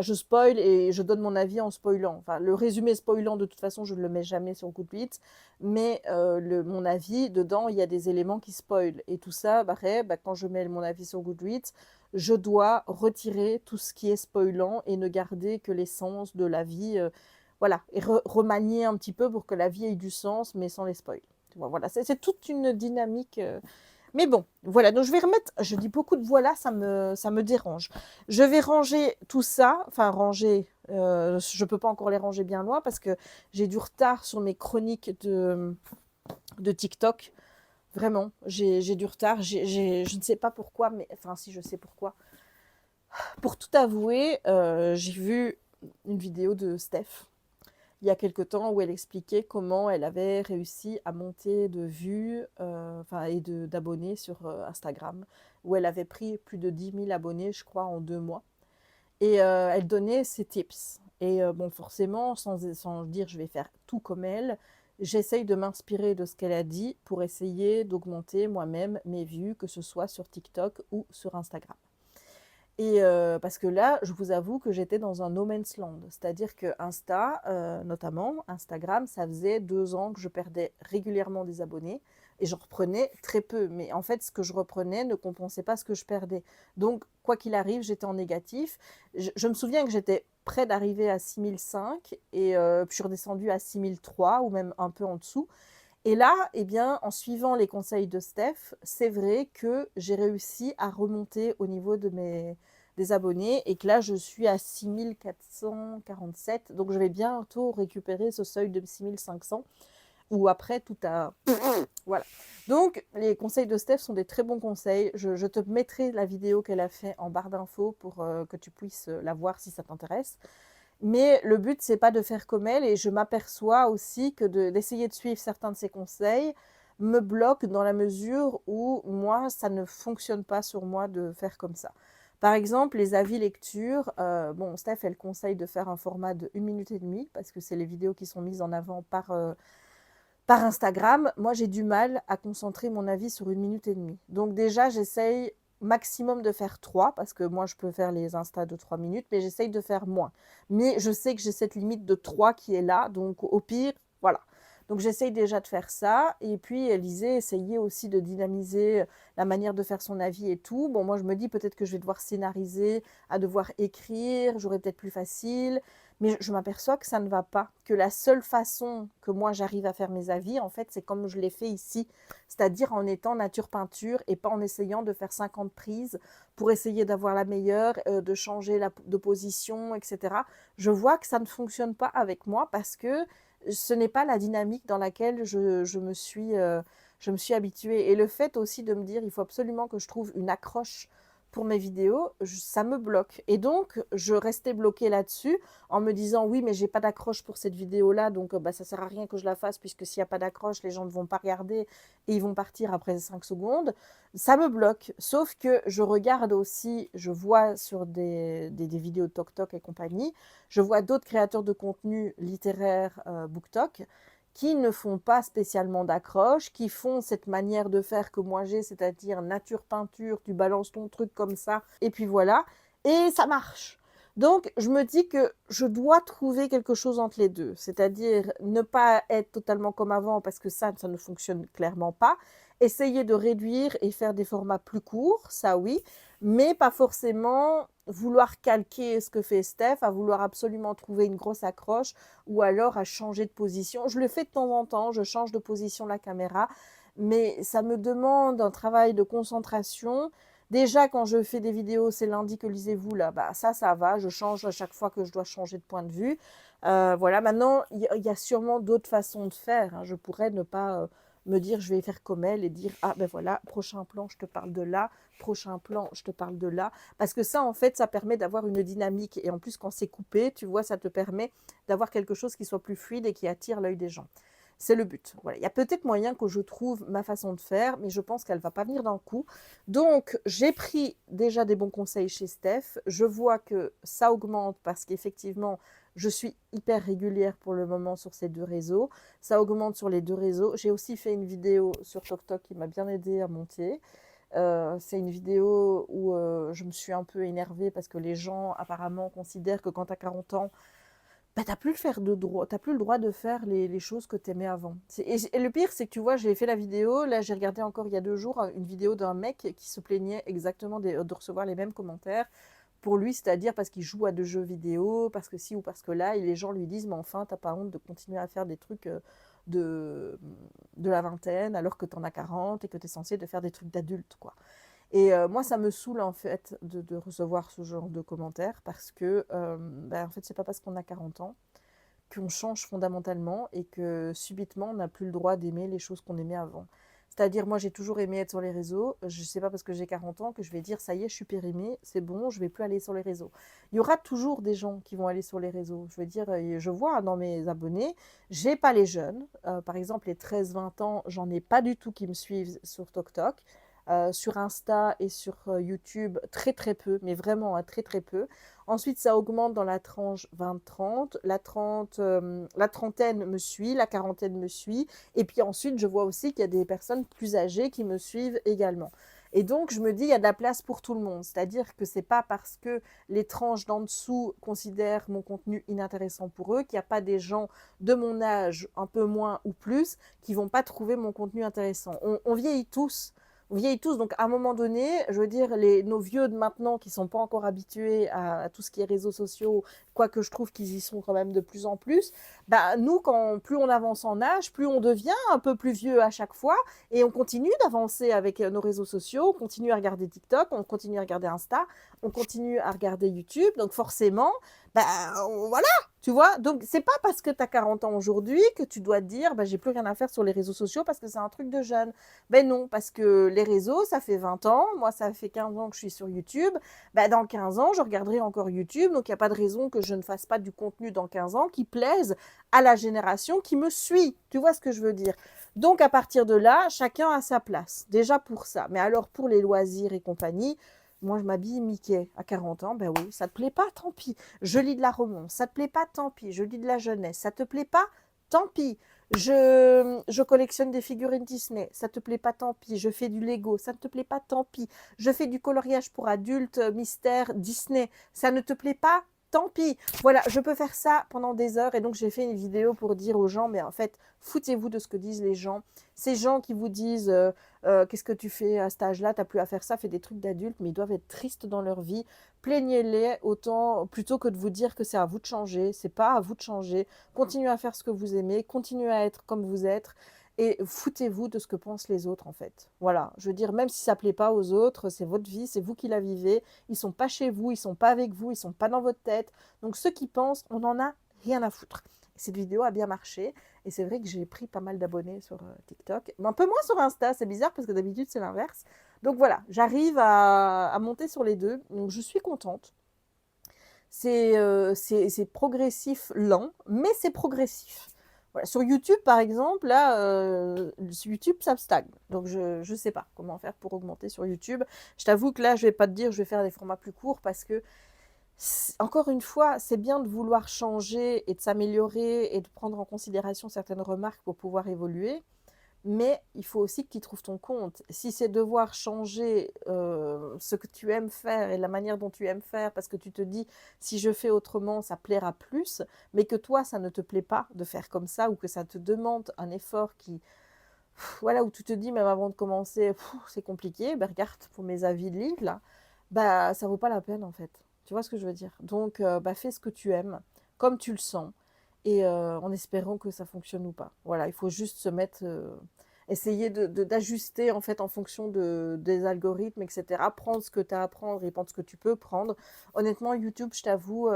Je spoil et je donne mon avis en spoilant. Enfin, le résumé spoilant, de toute façon, je ne le mets jamais sur Goodreads, mais mon avis, dedans, il y a des éléments qui spoilent. Et tout ça, quand je mets mon avis sur Goodreads, je dois retirer tout ce qui est spoilant et ne garder que l'essence de l'avis. Voilà, et remanier un petit peu pour que la vie ait du sens, mais sans les spoils. Tu vois, voilà, c'est toute une dynamique. Mais bon, voilà, donc je vais remettre, je dis beaucoup de voilà, ça me dérange. Je vais ranger tout ça, enfin ranger, je ne peux pas encore les ranger bien loin parce que j'ai du retard sur mes chroniques de TikTok. Vraiment, j'ai du retard, je ne sais pas pourquoi, mais enfin si je sais pourquoi. Pour tout avouer, j'ai vu une vidéo de Steph il y a quelque temps où elle expliquait comment elle avait réussi à monter de vues et d'abonnés sur Instagram, où elle avait pris plus de 10 000 abonnés, je crois, en 2 mois. Et elle donnait ses tips. Et bon, forcément, sans dire je vais faire tout comme elle, j'essaye de m'inspirer de ce qu'elle a dit pour essayer d'augmenter moi-même mes vues, que ce soit sur TikTok ou sur Instagram. Et parce que là, je vous avoue que j'étais dans un no man's land. C'est-à-dire que notamment Instagram, ça faisait 2 ans que je perdais régulièrement des abonnés et j'en reprenais très peu. Mais en fait, ce que je reprenais ne compensait pas ce que je perdais. Donc, quoi qu'il arrive, j'étais en négatif. Je me souviens que j'étais près d'arriver à 6005 et puis je suis redescendue à 6003 ou même un peu en dessous. Et là, eh bien, en suivant les conseils de Steph, c'est vrai que j'ai réussi à remonter au niveau des abonnés et que là, je suis à 6447. Donc, je vais bientôt récupérer ce seuil de 6500 où après, tout a... Voilà. Donc, les conseils de Steph sont des très bons conseils. Je te mettrai la vidéo qu'elle a fait en barre d'infos pour que tu puisses la voir si ça t'intéresse. Mais le but, c'est pas de faire comme elle, et je m'aperçois aussi que d'essayer de suivre certains de ses conseils me bloque dans la mesure où moi, ça ne fonctionne pas sur moi de faire comme ça. Par exemple, les avis lecture, Steph, elle conseille de faire un format de 1 minute et demie, parce que c'est les vidéos qui sont mises en avant par Instagram. Moi, j'ai du mal à concentrer mon avis sur 1 minute et demie. Donc déjà, j'essaye maximum de faire 3, parce que moi, je peux faire les Insta de 3 minutes, mais j'essaye de faire moins. Mais je sais que j'ai cette limite de 3 qui est là, donc au pire, voilà. Donc j'essaye déjà de faire ça. Et puis Élisée essayait aussi de dynamiser la manière de faire son avis et tout. Bon, moi je me dis peut-être que je vais devoir scénariser, à devoir écrire, j'aurai peut-être plus facile. Mais je m'aperçois que ça ne va pas. Que la seule façon que moi j'arrive à faire mes avis, en fait, c'est comme je l'ai fait ici. C'est-à-dire en étant nature peinture et pas en essayant de faire 50 prises pour essayer d'avoir la meilleure, de changer de position, etc. Je vois que ça ne fonctionne pas avec moi parce que ce n'est pas la dynamique dans laquelle je me suis habituée. Et le fait aussi de me dire, il faut absolument que je trouve une accroche pour mes vidéos, ça me bloque. Et donc, je restais bloquée là-dessus en me disant, oui, mais j'ai pas d'accroche pour cette vidéo-là, donc bah, ça sert à rien que je la fasse, puisque s'il n'y a pas d'accroche, les gens ne vont pas regarder et ils vont partir après 5 secondes. Ça me bloque. Sauf que je regarde aussi, je vois sur des vidéos de TokTok et compagnie, je vois d'autres créateurs de contenu littéraire BookTok qui ne font pas spécialement d'accroche, qui font cette manière de faire que moi j'ai, c'est-à-dire nature peinture, tu balances ton truc comme ça, et puis voilà, et ça marche. Donc je me dis que je dois trouver quelque chose entre les deux, c'est-à-dire ne pas être totalement comme avant, parce que ça ne fonctionne clairement pas, essayer de réduire et faire des formats plus courts, ça oui, mais pas forcément vouloir calquer ce que fait Steph, à vouloir absolument trouver une grosse accroche ou alors à changer de position. Je le fais de temps en temps, je change de position la caméra, mais ça me demande un travail de concentration. Déjà, quand je fais des vidéos, c'est lundi que lisez-vous là, bah ça va, je change à chaque fois que je dois changer de point de vue. Voilà, maintenant, il y a sûrement d'autres façons de faire, hein. Je pourrais ne pas me dire je vais faire comme elle et dire ah ben voilà, prochain plan, je te parle de là, prochain plan, je te parle de là. Parce que ça, en fait, ça permet d'avoir une dynamique. Et en plus, quand c'est coupé, tu vois, ça te permet d'avoir quelque chose qui soit plus fluide et qui attire l'œil des gens. C'est le but. Voilà. Il y a peut-être moyen que je trouve ma façon de faire, mais je pense qu'elle ne va pas venir d'un coup. Donc, j'ai pris déjà des bons conseils chez Steph. Je vois que ça augmente parce qu'effectivement, je suis hyper régulière pour le moment sur ces deux réseaux. Ça augmente sur les deux réseaux. J'ai aussi fait une vidéo sur TokTok qui m'a bien aidé à monter. C'est une vidéo où je me suis un peu énervée parce que les gens apparemment considèrent que quand tu as 40 ans, bah, tu n'as plus, plus le droit de faire les choses que tu aimais avant. Et le pire, c'est que tu vois, j'ai fait la vidéo, là j'ai regardé encore il y a 2 jours une vidéo d'un mec qui se plaignait exactement de recevoir les mêmes commentaires pour lui, c'est-à-dire parce qu'il joue à des jeux vidéo, parce que si ou parce que là, et les gens lui disent, mais enfin, t'as pas honte de continuer à faire des trucs de, de la vingtaine alors que t'en as 40 et que t'es censé de faire des trucs d'adulte, quoi. Et moi, ça me saoule en fait de recevoir ce genre de commentaires parce que, en fait, c'est pas parce qu'on a 40 ans qu'on change fondamentalement et que subitement, on n'a plus le droit d'aimer les choses qu'on aimait avant. C'est-à-dire, moi, j'ai toujours aimé être sur les réseaux. Je ne sais pas parce que j'ai 40 ans que je vais dire, ça y est, je suis périmée, c'est bon, je ne vais plus aller sur les réseaux. Il y aura toujours des gens qui vont aller sur les réseaux. Je veux dire, je vois dans mes abonnés, j'ai pas les jeunes. Par exemple, les 13-20 ans, j'en ai pas du tout qui me suivent sur TokTok. Sur Insta et sur YouTube, très très peu, mais vraiment très très peu. Ensuite, ça augmente dans la tranche 20-30. La trentaine me suit, la quarantaine me suit. Et puis ensuite, je vois aussi qu'il y a des personnes plus âgées qui me suivent également. Et donc, je me dis, il y a de la place pour tout le monde. C'est-à-dire que c'est pas parce que les tranches d'en dessous considèrent mon contenu inintéressant pour eux qu'il n'y a pas des gens de mon âge, un peu moins ou plus, qui vont pas trouver mon contenu intéressant. On vieillit tous. On vieillit tous, donc à un moment donné, je veux dire, nos vieux de maintenant qui ne sont pas encore habitués à tout ce qui est réseaux sociaux, quoique je trouve qu'ils y sont quand même de plus en plus, bah, nous, plus on avance en âge, plus on devient un peu plus vieux à chaque fois, et on continue d'avancer avec nos réseaux sociaux, on continue à regarder TikTok, on continue à regarder Insta, on continue à regarder YouTube, donc forcément, voilà, tu vois, donc c'est pas parce que tu as 40 ans aujourd'hui que tu dois te dire, j'ai plus rien à faire sur les réseaux sociaux parce que c'est un truc de jeune. Ben non, parce que les réseaux, ça fait 20 ans, moi ça fait 15 ans que je suis sur YouTube, dans 15 ans, je regarderai encore YouTube, donc il n'y a pas de raison que je ne fasse pas du contenu dans 15 ans qui plaise à la génération qui me suit, tu vois ce que je veux dire. Donc à partir de là, chacun a sa place, déjà pour ça. Mais alors pour les loisirs et compagnie, moi, je m'habille Mickey à 40 ans, ben oui, ça te plaît pas, tant pis. Je lis de la romance, ça te plaît pas, tant pis. Je lis de la jeunesse, ça te plaît pas, tant pis. Je collectionne des figurines Disney, ça te plaît pas, tant pis. Je fais du Lego, ça ne te plaît pas, tant pis. Je fais du coloriage pour adultes, mystère Disney, ça ne te plaît pas, tant pis. Voilà, je peux faire ça pendant des heures et donc j'ai fait une vidéo pour dire aux gens, mais en fait, foutez-vous de ce que disent les gens. Ces gens qui vous disent, qu'est-ce que tu fais à cet âge-là, t'as plus à faire ça, fais des trucs d'adultes, mais ils doivent être tristes dans leur vie. Plaignez-les autant, plutôt que de vous dire que c'est à vous de changer, c'est pas à vous de changer. Continuez à faire ce que vous aimez, continuez à être comme vous êtes et foutez-vous de ce que pensent les autres en fait. Voilà, je veux dire, même si ça plaît pas aux autres, c'est votre vie, c'est vous qui la vivez, ils sont pas chez vous, ils sont pas avec vous, ils sont pas dans votre tête. Donc ceux qui pensent, on en a rien à foutre. Cette vidéo a bien marché et c'est vrai que j'ai pris pas mal d'abonnés sur TikTok, mais un peu moins sur Insta, c'est bizarre parce que d'habitude c'est l'inverse. Donc voilà, j'arrive à monter sur les deux, donc je suis contente. C'est progressif, lent, mais c'est progressif. Voilà. Sur YouTube, par exemple, là, sur YouTube, ça stagne. Donc, je ne sais pas comment faire pour augmenter sur YouTube. Je t'avoue que là, je ne vais pas te dire je vais faire des formats plus courts parce que, encore une fois, c'est bien de vouloir changer et de s'améliorer et de prendre en considération certaines remarques pour pouvoir évoluer. Mais il faut aussi que tu trouves ton compte. Si c'est devoir changer ce que tu aimes faire et la manière dont tu aimes faire, parce que tu te dis, si je fais autrement, ça plaira plus, mais que toi, ça ne te plaît pas de faire comme ça, ou que ça te demande un effort qui, voilà, où tu te dis, même avant de commencer, c'est compliqué, ben regarde, pour mes avis de livre, là, bah, ça vaut pas la peine, en fait. Tu vois ce que je veux dire? Donc, bah, fais ce que tu aimes, comme tu le sens, et en espérant que ça fonctionne ou pas. Voilà, il faut juste se mettre... essayer d'ajuster en fait en fonction des algorithmes, etc. Prendre ce que tu as à prendre et prendre ce que tu peux prendre. Honnêtement, YouTube, je t'avoue,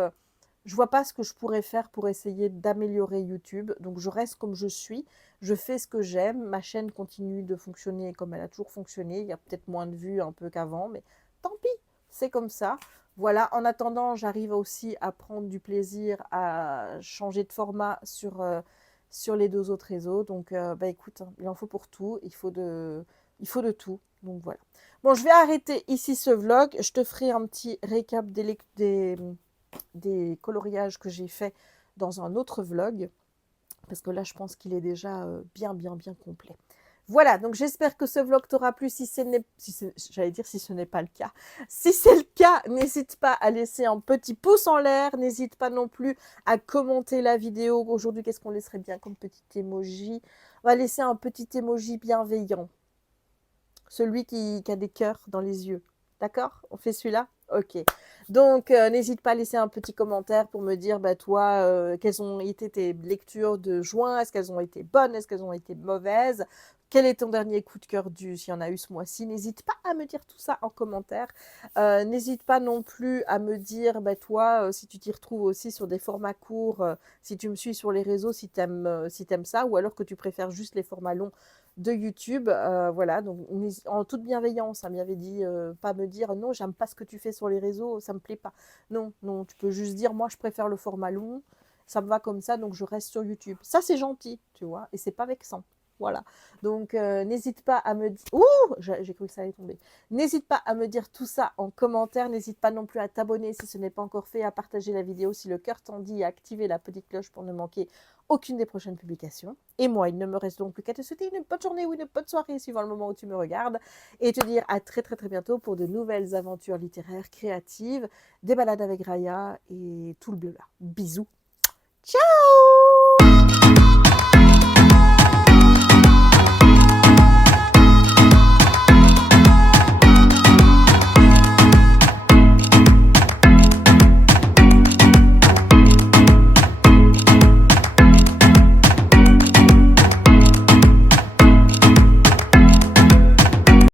je vois pas ce que je pourrais faire pour essayer d'améliorer YouTube. Donc je reste comme je suis, je fais ce que j'aime, ma chaîne continue de fonctionner comme elle a toujours fonctionné. Il y a peut-être moins de vues un peu qu'avant, mais tant pis, c'est comme ça. Voilà, en attendant, j'arrive aussi à prendre du plaisir à changer de format sur les deux autres réseaux. Donc, bah écoute, hein, il en faut pour tout, il faut de tout. Donc voilà. Bon, je vais arrêter ici ce vlog. Je te ferai un petit récap des coloriages que j'ai fait dans un autre vlog. Parce que là, je pense qu'il est déjà bien complet. Voilà, donc j'espère que ce vlog t'aura plu. J'allais dire si ce n'est pas le cas. Si c'est le cas, n'hésite pas à laisser un petit pouce en l'air. N'hésite pas non plus à commenter la vidéo. Aujourd'hui, qu'est-ce qu'on laisserait bien comme petit emoji? On va laisser un petit emoji bienveillant. Celui qui a des cœurs dans les yeux. D'accord? On fait celui-là? Ok. Donc, n'hésite pas à laisser un petit commentaire pour me dire, bah, toi, quelles ont été tes lectures de juin? Est-ce qu'elles ont été bonnes? Est-ce qu'elles ont été mauvaises? Quel est ton dernier coup de cœur s'il y en a eu ce mois-ci? N'hésite pas à me dire tout ça en commentaire. N'hésite pas non plus à me dire, bah, toi, si tu t'y retrouves aussi sur des formats courts, si tu me suis sur les réseaux, si tu aimes ça, ou alors que tu préfères juste les formats longs de YouTube. Voilà, donc en toute bienveillance, ça m'avait dit, pas me dire non, j'aime pas ce que tu fais sur les réseaux, ça me plaît pas. Non, non, tu peux juste dire moi je préfère le format long, ça me va comme ça, donc je reste sur YouTube. Ça c'est gentil, tu vois, et c'est pas vexant. Voilà, donc n'hésite pas à me dire... Ouh, j'ai cru que ça allait tomber. N'hésite pas à me dire tout ça en commentaire. N'hésite pas non plus à t'abonner si ce n'est pas encore fait, à partager la vidéo si le cœur t'en dit, à activer la petite cloche pour ne manquer aucune des prochaines publications. Et moi, il ne me reste donc plus qu'à te souhaiter une bonne journée ou une bonne soirée suivant le moment où tu me regardes et te dire à très bientôt pour de nouvelles aventures littéraires, créatives, des balades avec Raya et tout le bleu là. Bisous. Ciao!